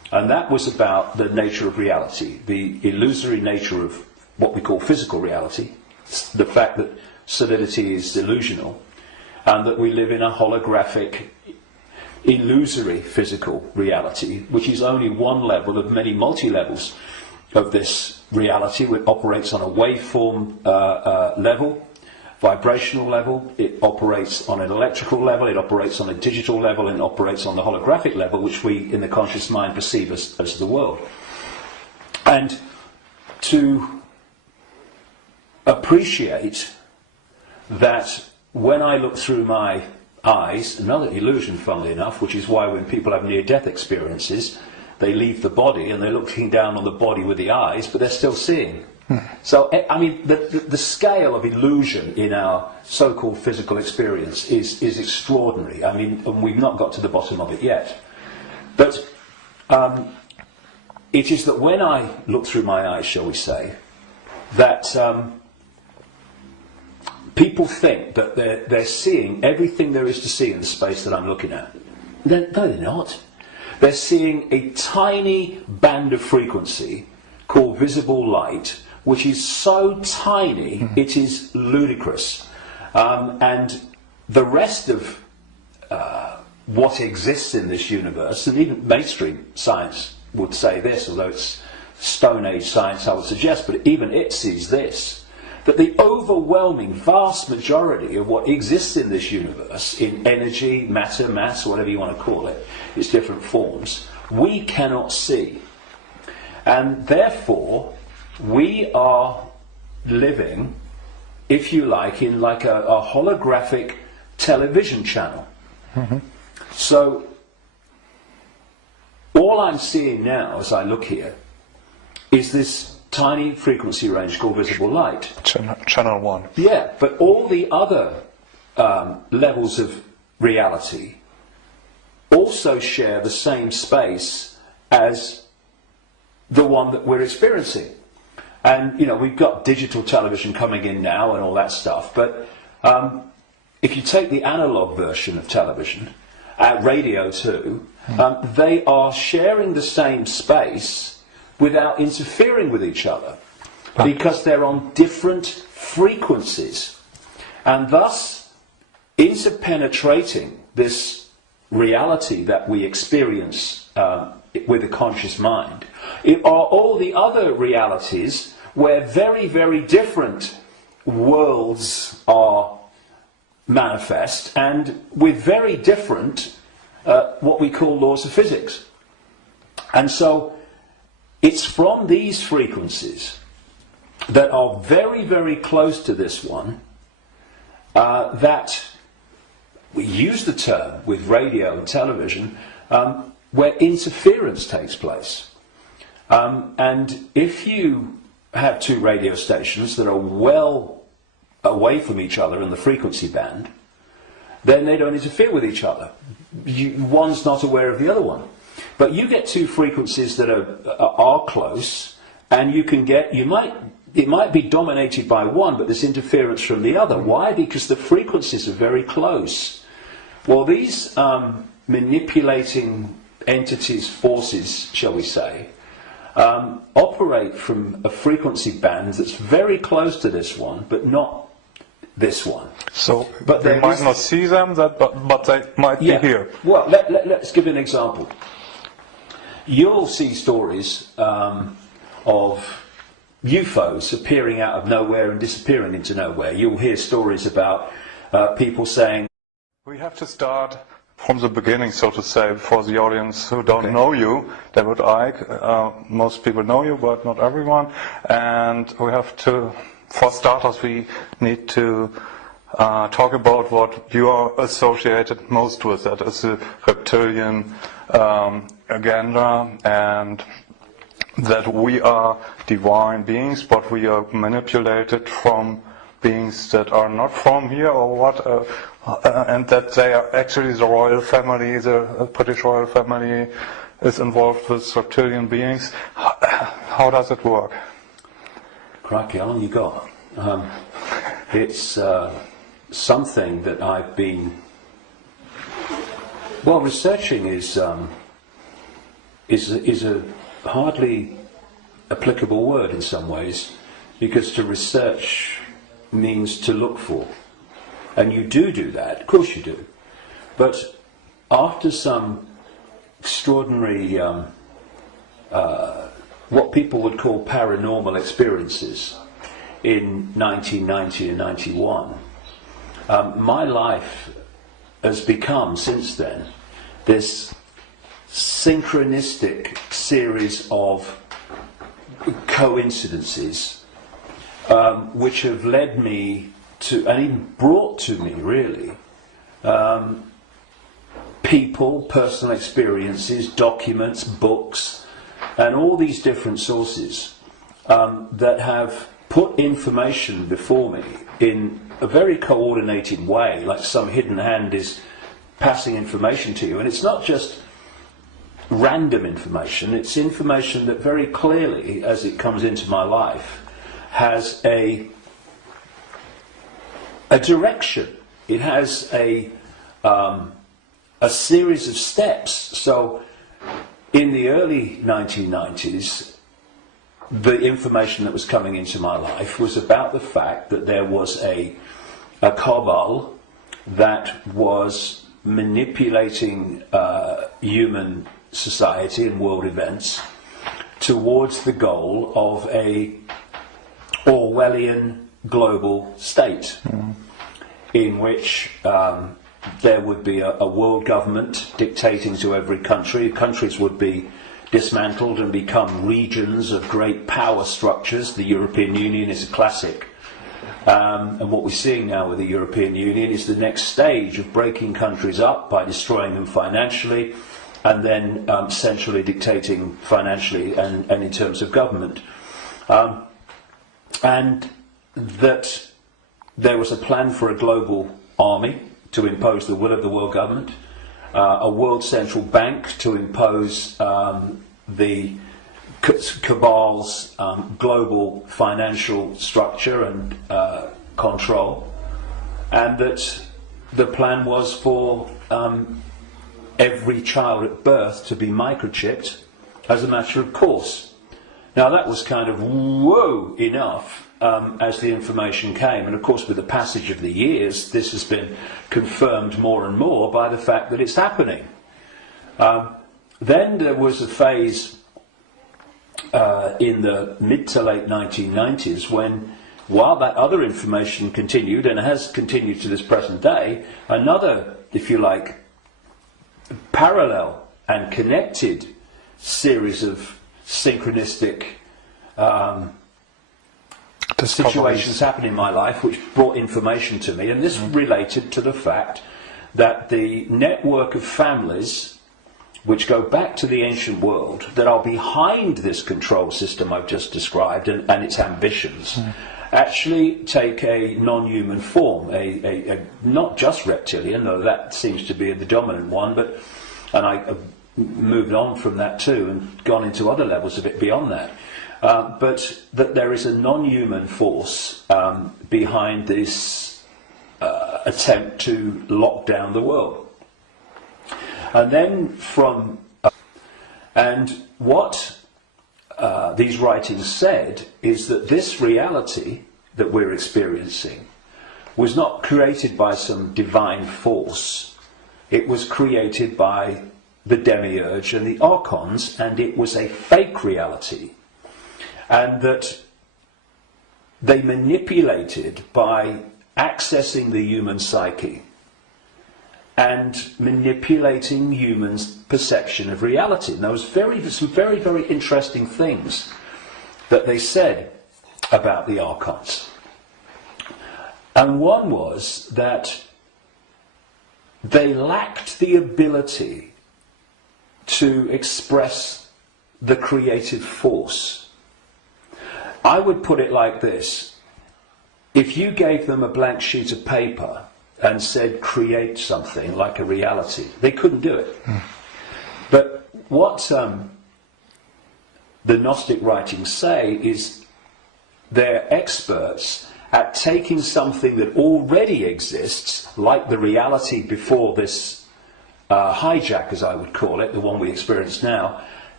And that was about the nature of reality, the illusory nature of what we call physical reality, the fact that solidity is delusional, and that we live in a holographic, illusory physical reality, which is only one level of many multi-levels of this reality. It operates on a waveform level, vibrational level, it operates on an electrical level, it operates on a digital level, and it operates on the holographic level, which we in the conscious mind perceive as the world. And to appreciate that when I look through my eyes, another illusion funnily enough, which is why when people have near-death experiences, they leave the body and they're looking down on the body with the eyes, but they're still seeing. So, I mean, the scale of illusion in our so-called physical experience is extraordinary. I mean, and we've not got to the bottom of it yet. But it is that when I look through my eyes, shall we say, that people think that they're seeing everything there is to see in the space that I'm looking at. No, they're not. They're seeing a tiny band of frequency called visible light, which is so tiny it is ludicrous. And the rest of what exists in this universe, and even mainstream science would say this, although it's Stone Age science I would suggest, but even it sees this, that the overwhelming vast majority of what exists in this universe, in energy, matter, mass, whatever you want to call it, its different forms, we cannot see. And therefore, we are living, if you like, in like a holographic television channel. So, all I'm seeing now as I look here is this tiny frequency range called visible light. Channel 1. Yeah, but all the other levels of reality also share the same space as the one that we're experiencing. And, you know, we've got digital television coming in now and all that stuff, but if you take the analog version of television, radio too, they are sharing the same space without interfering with each other, because they're on different frequencies, and thus interpenetrating this reality that we experience with the conscious mind are all the other realities where very, very different worlds are manifest, and with very different what we call laws of physics. And so it's from these frequencies that are very, very close to this one that we use the term with radio and television where interference takes place. And if you have two radio stations that are well away from each other in the frequency band, then they don't interfere with each other. One's not aware of the other one. But you get two frequencies that are close, and you can get, it might be dominated by one, but there's interference from the other. Why? Because the frequencies are very close. Well, these manipulating entities, forces, shall we say, operate from a frequency band that's very close to this one, but not this one. So but they might not see them, but they might be here. Well, let's give an example. You'll see stories of UFOs appearing out of nowhere and disappearing into nowhere. You'll hear stories about people saying... We have to start from the beginning, so to say, for the audience who don't know you. David Icke, most people know you, but not everyone. And we have to, for starters, we need to talk about what you are associated most with. That is the reptilian agenda, and that we are divine beings, but we are manipulated from beings that are not from here, or what, and that they are actually the royal family, the British royal family is involved with reptilian beings. How does it work? Crikey, how long you got? It's something that I've been researching is is a hardly applicable word in some ways, because to research means to look for. And you do that, of course you do. But after some extraordinary, what people would call paranormal experiences in 1990 and 91, my life has become, since then, this synchronistic series of coincidences which have led me to, and even brought to me really, people, personal experiences, documents, books, and all these different sources that have put information before me in a very coordinated way, like some hidden hand is passing information to you. And it's not just random information, it's information that very clearly, as it comes into my life, has a direction. It has a series of steps. So in the early 1990s, the information that was coming into my life was about the fact that there was a cabal that was manipulating human society and world events towards the goal of a Orwellian global state, in which there would be a world government dictating to every country. Countries would be dismantled and become regions of great power structures. The European Union is a classic. And what we're seeing now with the European Union is the next stage of breaking countries up by destroying them financially, and then centrally dictating financially and in terms of government. And that there was a plan for a global army to impose the will of the world government, a world central bank to impose the cabal's global financial structure and control, and that the plan was for every child at birth to be microchipped as a matter of course. Now that was kind of whoa enough as the information came, and of course with the passage of the years this has been confirmed more and more by the fact that it's happening. Then there was a phase in the mid to late 1990s when, while that other information continued, and has continued to this present day, another, if you like, parallel and connected series of synchronistic situations happened in my life which brought information to me, and this related to the fact that the network of families which go back to the ancient world that are behind this control system I've just described and its ambitions actually take a non-human form, a not just reptilian, though that seems to be the dominant one, but, and I've moved on from that too and gone into other levels of it beyond that. But that there is a non-human force behind this attempt to lock down the world. And then from... and what these writings said is that this reality that we're experiencing was not created by some divine force. It was created by the demiurge and the archons, and it was a fake reality. And that they manipulated by accessing the human psyche and manipulating humans' perception of reality. And there was some very, very interesting things that they said about the archons. And one was that they lacked the ability to express the creative force. I would put it like this: if you gave them a blank sheet of paper and said create something like a reality, they couldn't do it. But what the Gnostic writings say is they're experts at taking something that already exists, like the reality before this hijack, as I would call it, the one we experience now,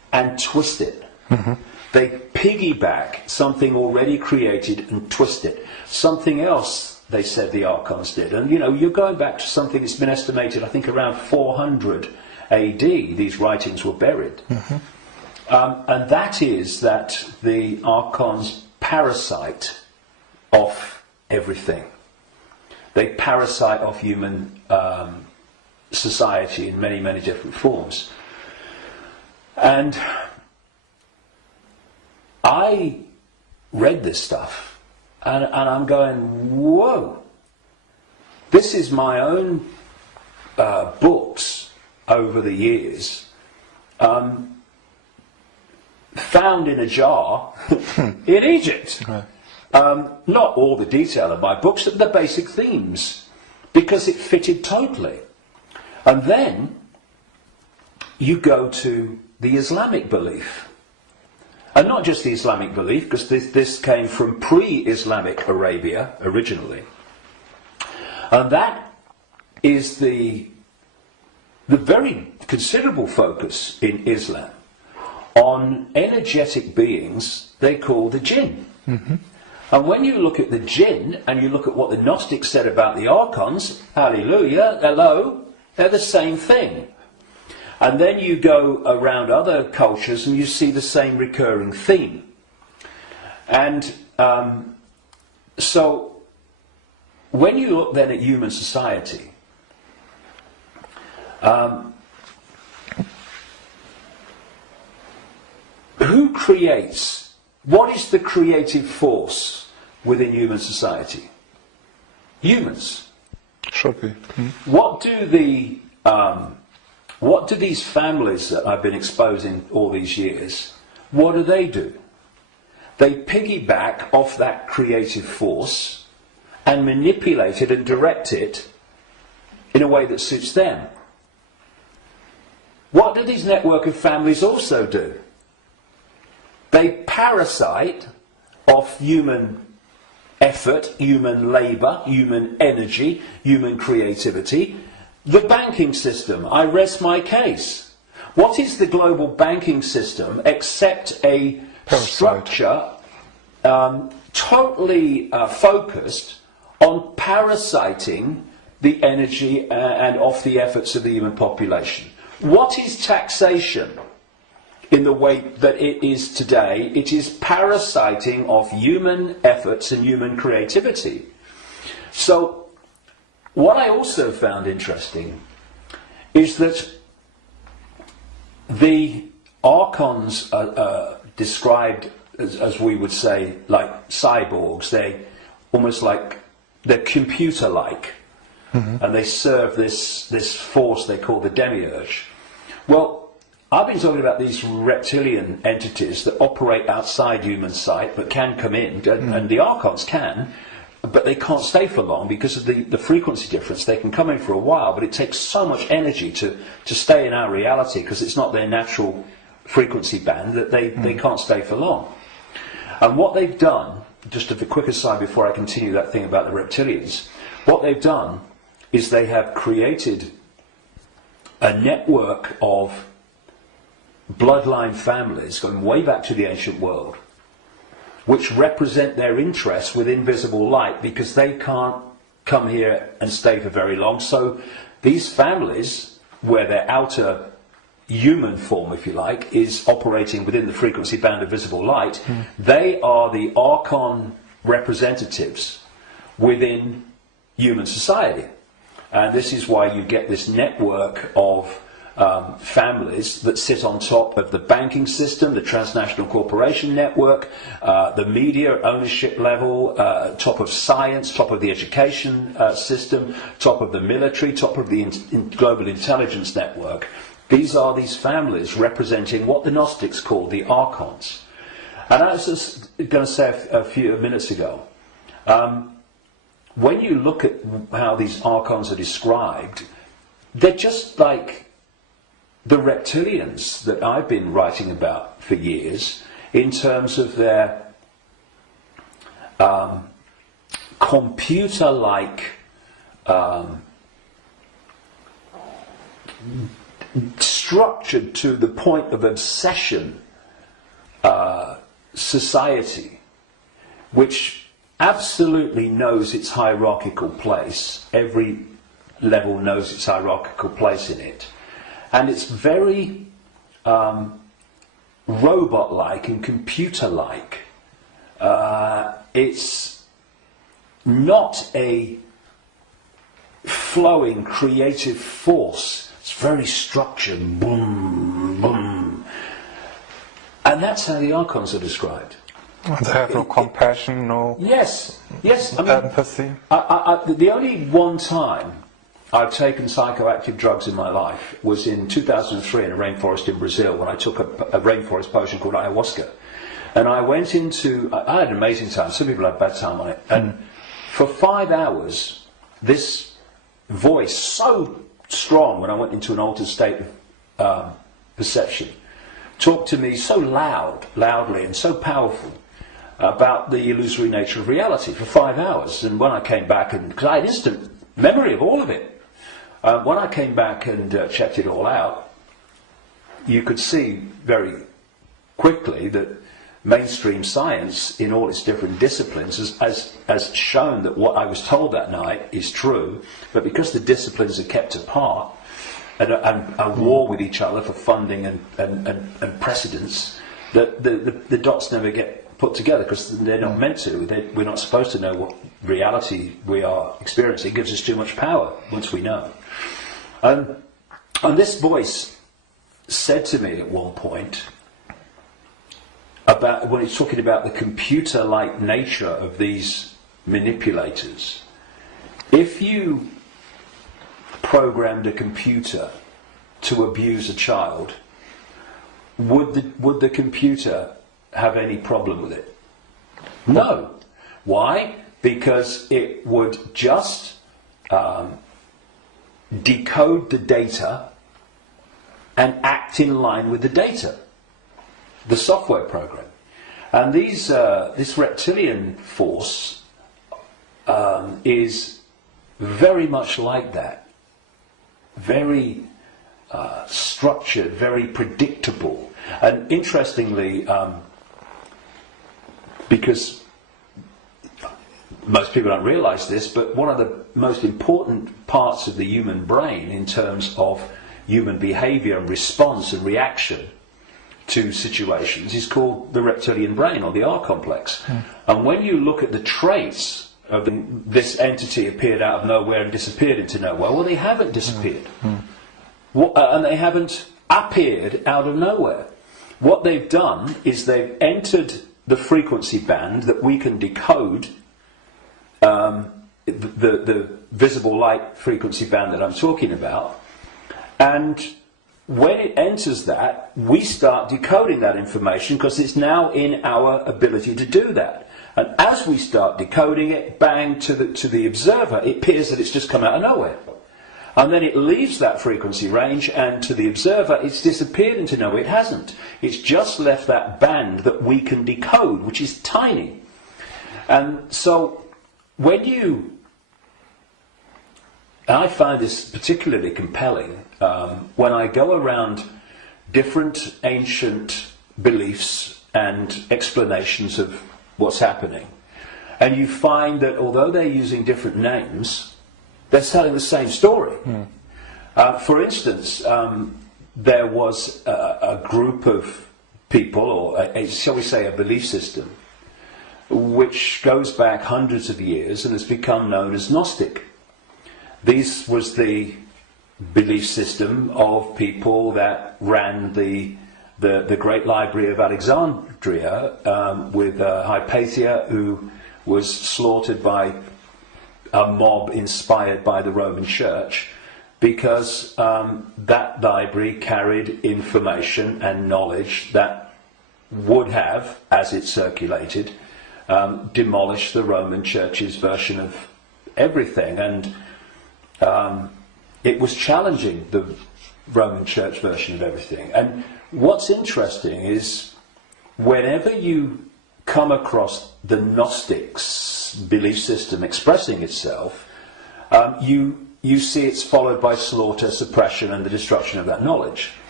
and twist it. They piggyback something already created and twist it. Something else, they said the Archons did. And you're going back to something that's been estimated, I think, around 400 AD, these writings were buried. And that is that the Archons parasite off everything. They parasite off human society in many, many different forms. And I read this stuff, and I'm going, whoa, this is my own books over the years, found in a jar in Egypt. Not all the detail of my books, but the basic themes, because it fitted totally. And then you go to the Islamic belief. And not just the Islamic belief, because this came from pre-Islamic Arabia originally. And that is the very considerable focus in Islam on energetic beings they call the jinn. And when you look at the jinn and you look at what the Gnostics said about the Archons, hallelujah, hello, they're the same thing. And then you go around other cultures and you see the same recurring theme. And so when you look then at human society, who creates, what is the creative force within human society? Humans. Should be. What do these families that I've been exposing all these years, what do? They piggyback off that creative force and manipulate it and direct it in a way that suits them. What do these network of families also do? They parasite off human effort, human labour, human energy, human creativity. The banking system, I rest my case. What is the global banking system except a structure totally focused on parasiting the energy and off the efforts of the human population? What is taxation in the way that it is today? It is parasiting of human efforts and human creativity. So what I also found interesting is that the Archons are described as we would say, like cyborgs. They almost like, they're computer-like. And they serve this force they call the demiurge. Well, I've been talking about these reptilian entities that operate outside human sight but can come in, and the Archons can, but they can't stay for long because of the frequency difference. They can come in for a while, but it takes so much energy to stay in our reality because it's not their natural frequency band that they can't stay for long. And what they've done, just a quick aside before I continue that thing about the reptilians, what they've done is they have created a network of bloodline families going way back to the ancient world, which represent their interests with invisible light because they can't come here and stay for very long. So these families, where their outer human form, if you like, is operating within the frequency band of visible light, they are the Archon representatives within human society. And this is why you get this network of families that sit on top of the banking system, the transnational corporation network, the media ownership level, top of science, top of the education system, top of the military, top of the global intelligence network. These are these families representing what the Gnostics call the Archons. And I was just going to say a few minutes ago, when you look at how these Archons are described, they're just like the reptilians that I've been writing about for years in terms of their computer-like structured to the point of obsession society, which absolutely knows its hierarchical place. Every level knows its hierarchical place in it. And it's very robot-like and computer-like. It's not a flowing creative force. It's very structured. Boom, boom. And that's how the archons are described. They have no compassion, no yes. I mean, empathy. The only one time I've taken psychoactive drugs in my life was in 2003 in a rainforest in Brazil, when I took a rainforest potion called ayahuasca. And I went into, I had an amazing time. Some people had a bad time on it. And for 5 hours, this voice, so strong when I went into an altered state of perception, talked to me so loudly and so powerful about the illusory nature of reality for 5 hours. And when I came back, and because I had instant memory of all of it, when I came back and checked it all out, you could see very quickly that mainstream science, in all its different disciplines, has shown that what I was told that night is true, but because the disciplines are kept apart and are war with each other for funding and precedence, that the dots never get put together, because they're not meant to. We're not supposed to know what reality we are experiencing. It gives us too much power once we know. And this voice said to me at one point, about when he's talking about the computer-like nature of these manipulators, if you programmed a computer to abuse a child, would the computer have any problem with it? No. Why? Because it would just decode the data and act in line with the data, the software program. And this reptilian force is very much like that. Very structured, very predictable. And interestingly, because most people don't realise this, but one of the most important parts of the human brain in terms of human behaviour and response and reaction to situations is called the reptilian brain, or the R complex. And when you look at the traits of this entity appeared out of nowhere and disappeared into nowhere, well, they haven't disappeared. And they haven't appeared out of nowhere. What they've done is they've entered the frequency band that we can decode, the visible light frequency band that I'm talking about, and when it enters that, we start decoding that information, because it's now in our ability to do that. And as we start decoding it, bang, to the observer, it appears that it's just come out of nowhere. And then it leaves that frequency range, and to the observer, it's disappeared into nowhere. It hasn't. It's just left that band that we can decode, which is tiny. And so, when you... And I find this particularly compelling when I go around different ancient beliefs and explanations of what's happening. And you find that although they're using different names, they're telling the same story. For instance, there was a group of people, or shall we say a belief system, which goes back hundreds of years and has become known as Gnostic. This was the belief system of people that ran the Great Library of Alexandria, with Hypatia, who was slaughtered by a mob inspired by the Roman Church, because that library carried information and knowledge that would have, as it circulated, demolished the Roman Church's version of everything. And it was challenging the Roman Church version of everything. And what's interesting is, whenever you come across the Gnostics' belief system expressing itself, you see it's followed by slaughter, suppression, and the destruction of that knowledge.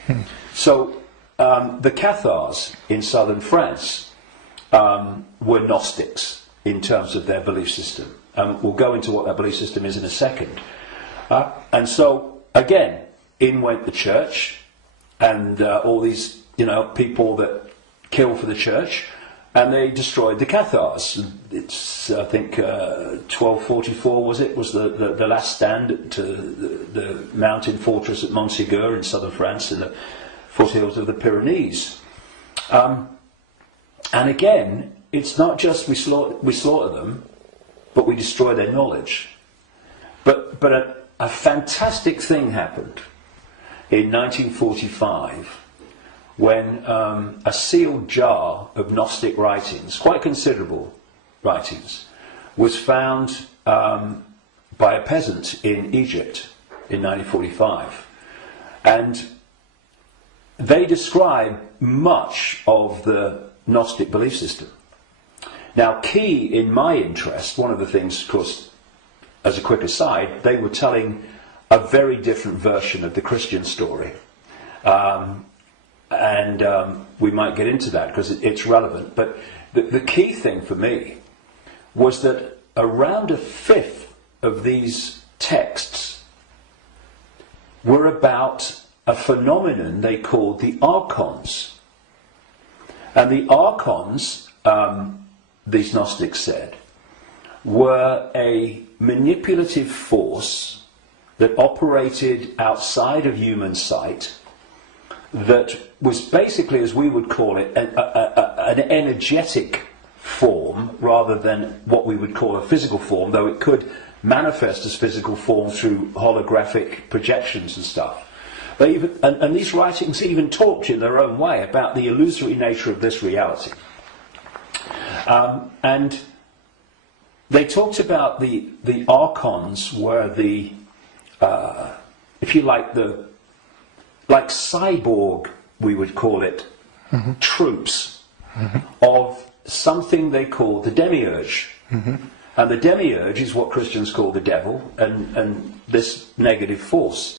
So the Cathars in southern France were Gnostics in terms of their belief system. We'll go into what that belief system is in a second. And so, again, in went the church, and all these, people that kill for the church, and they destroyed the Cathars. It's, I think, 1244 was the last stand to the mountain fortress at Montségur in southern France, in the foothills of the Pyrenees. And again, it's not just we slaughter them, but we destroy their knowledge. But a fantastic thing happened in 1945 when a sealed jar of Gnostic writings, quite considerable writings, was found by a peasant in Egypt in 1945. And they describe much of the Gnostic belief system. Now, key in my interest, one of the things, of course, as a quick aside, they were telling a very different version of the Christian story. And we might get into that because it's relevant. But the key thing for me was that around a fifth of these texts were about a phenomenon they called the archons. And the archons, these Gnostics said, were a manipulative force that operated outside of human sight, that was basically, as we would call it, an energetic form rather than what we would call a physical form, though it could manifest as physical form through holographic projections and stuff. And these writings even talked in their own way about the illusory nature of this reality. And they talked about the archons were the, if you like, like cyborg, we would call it, troops of something they call the demiurge. And the demiurge is what Christians call the devil and this negative force.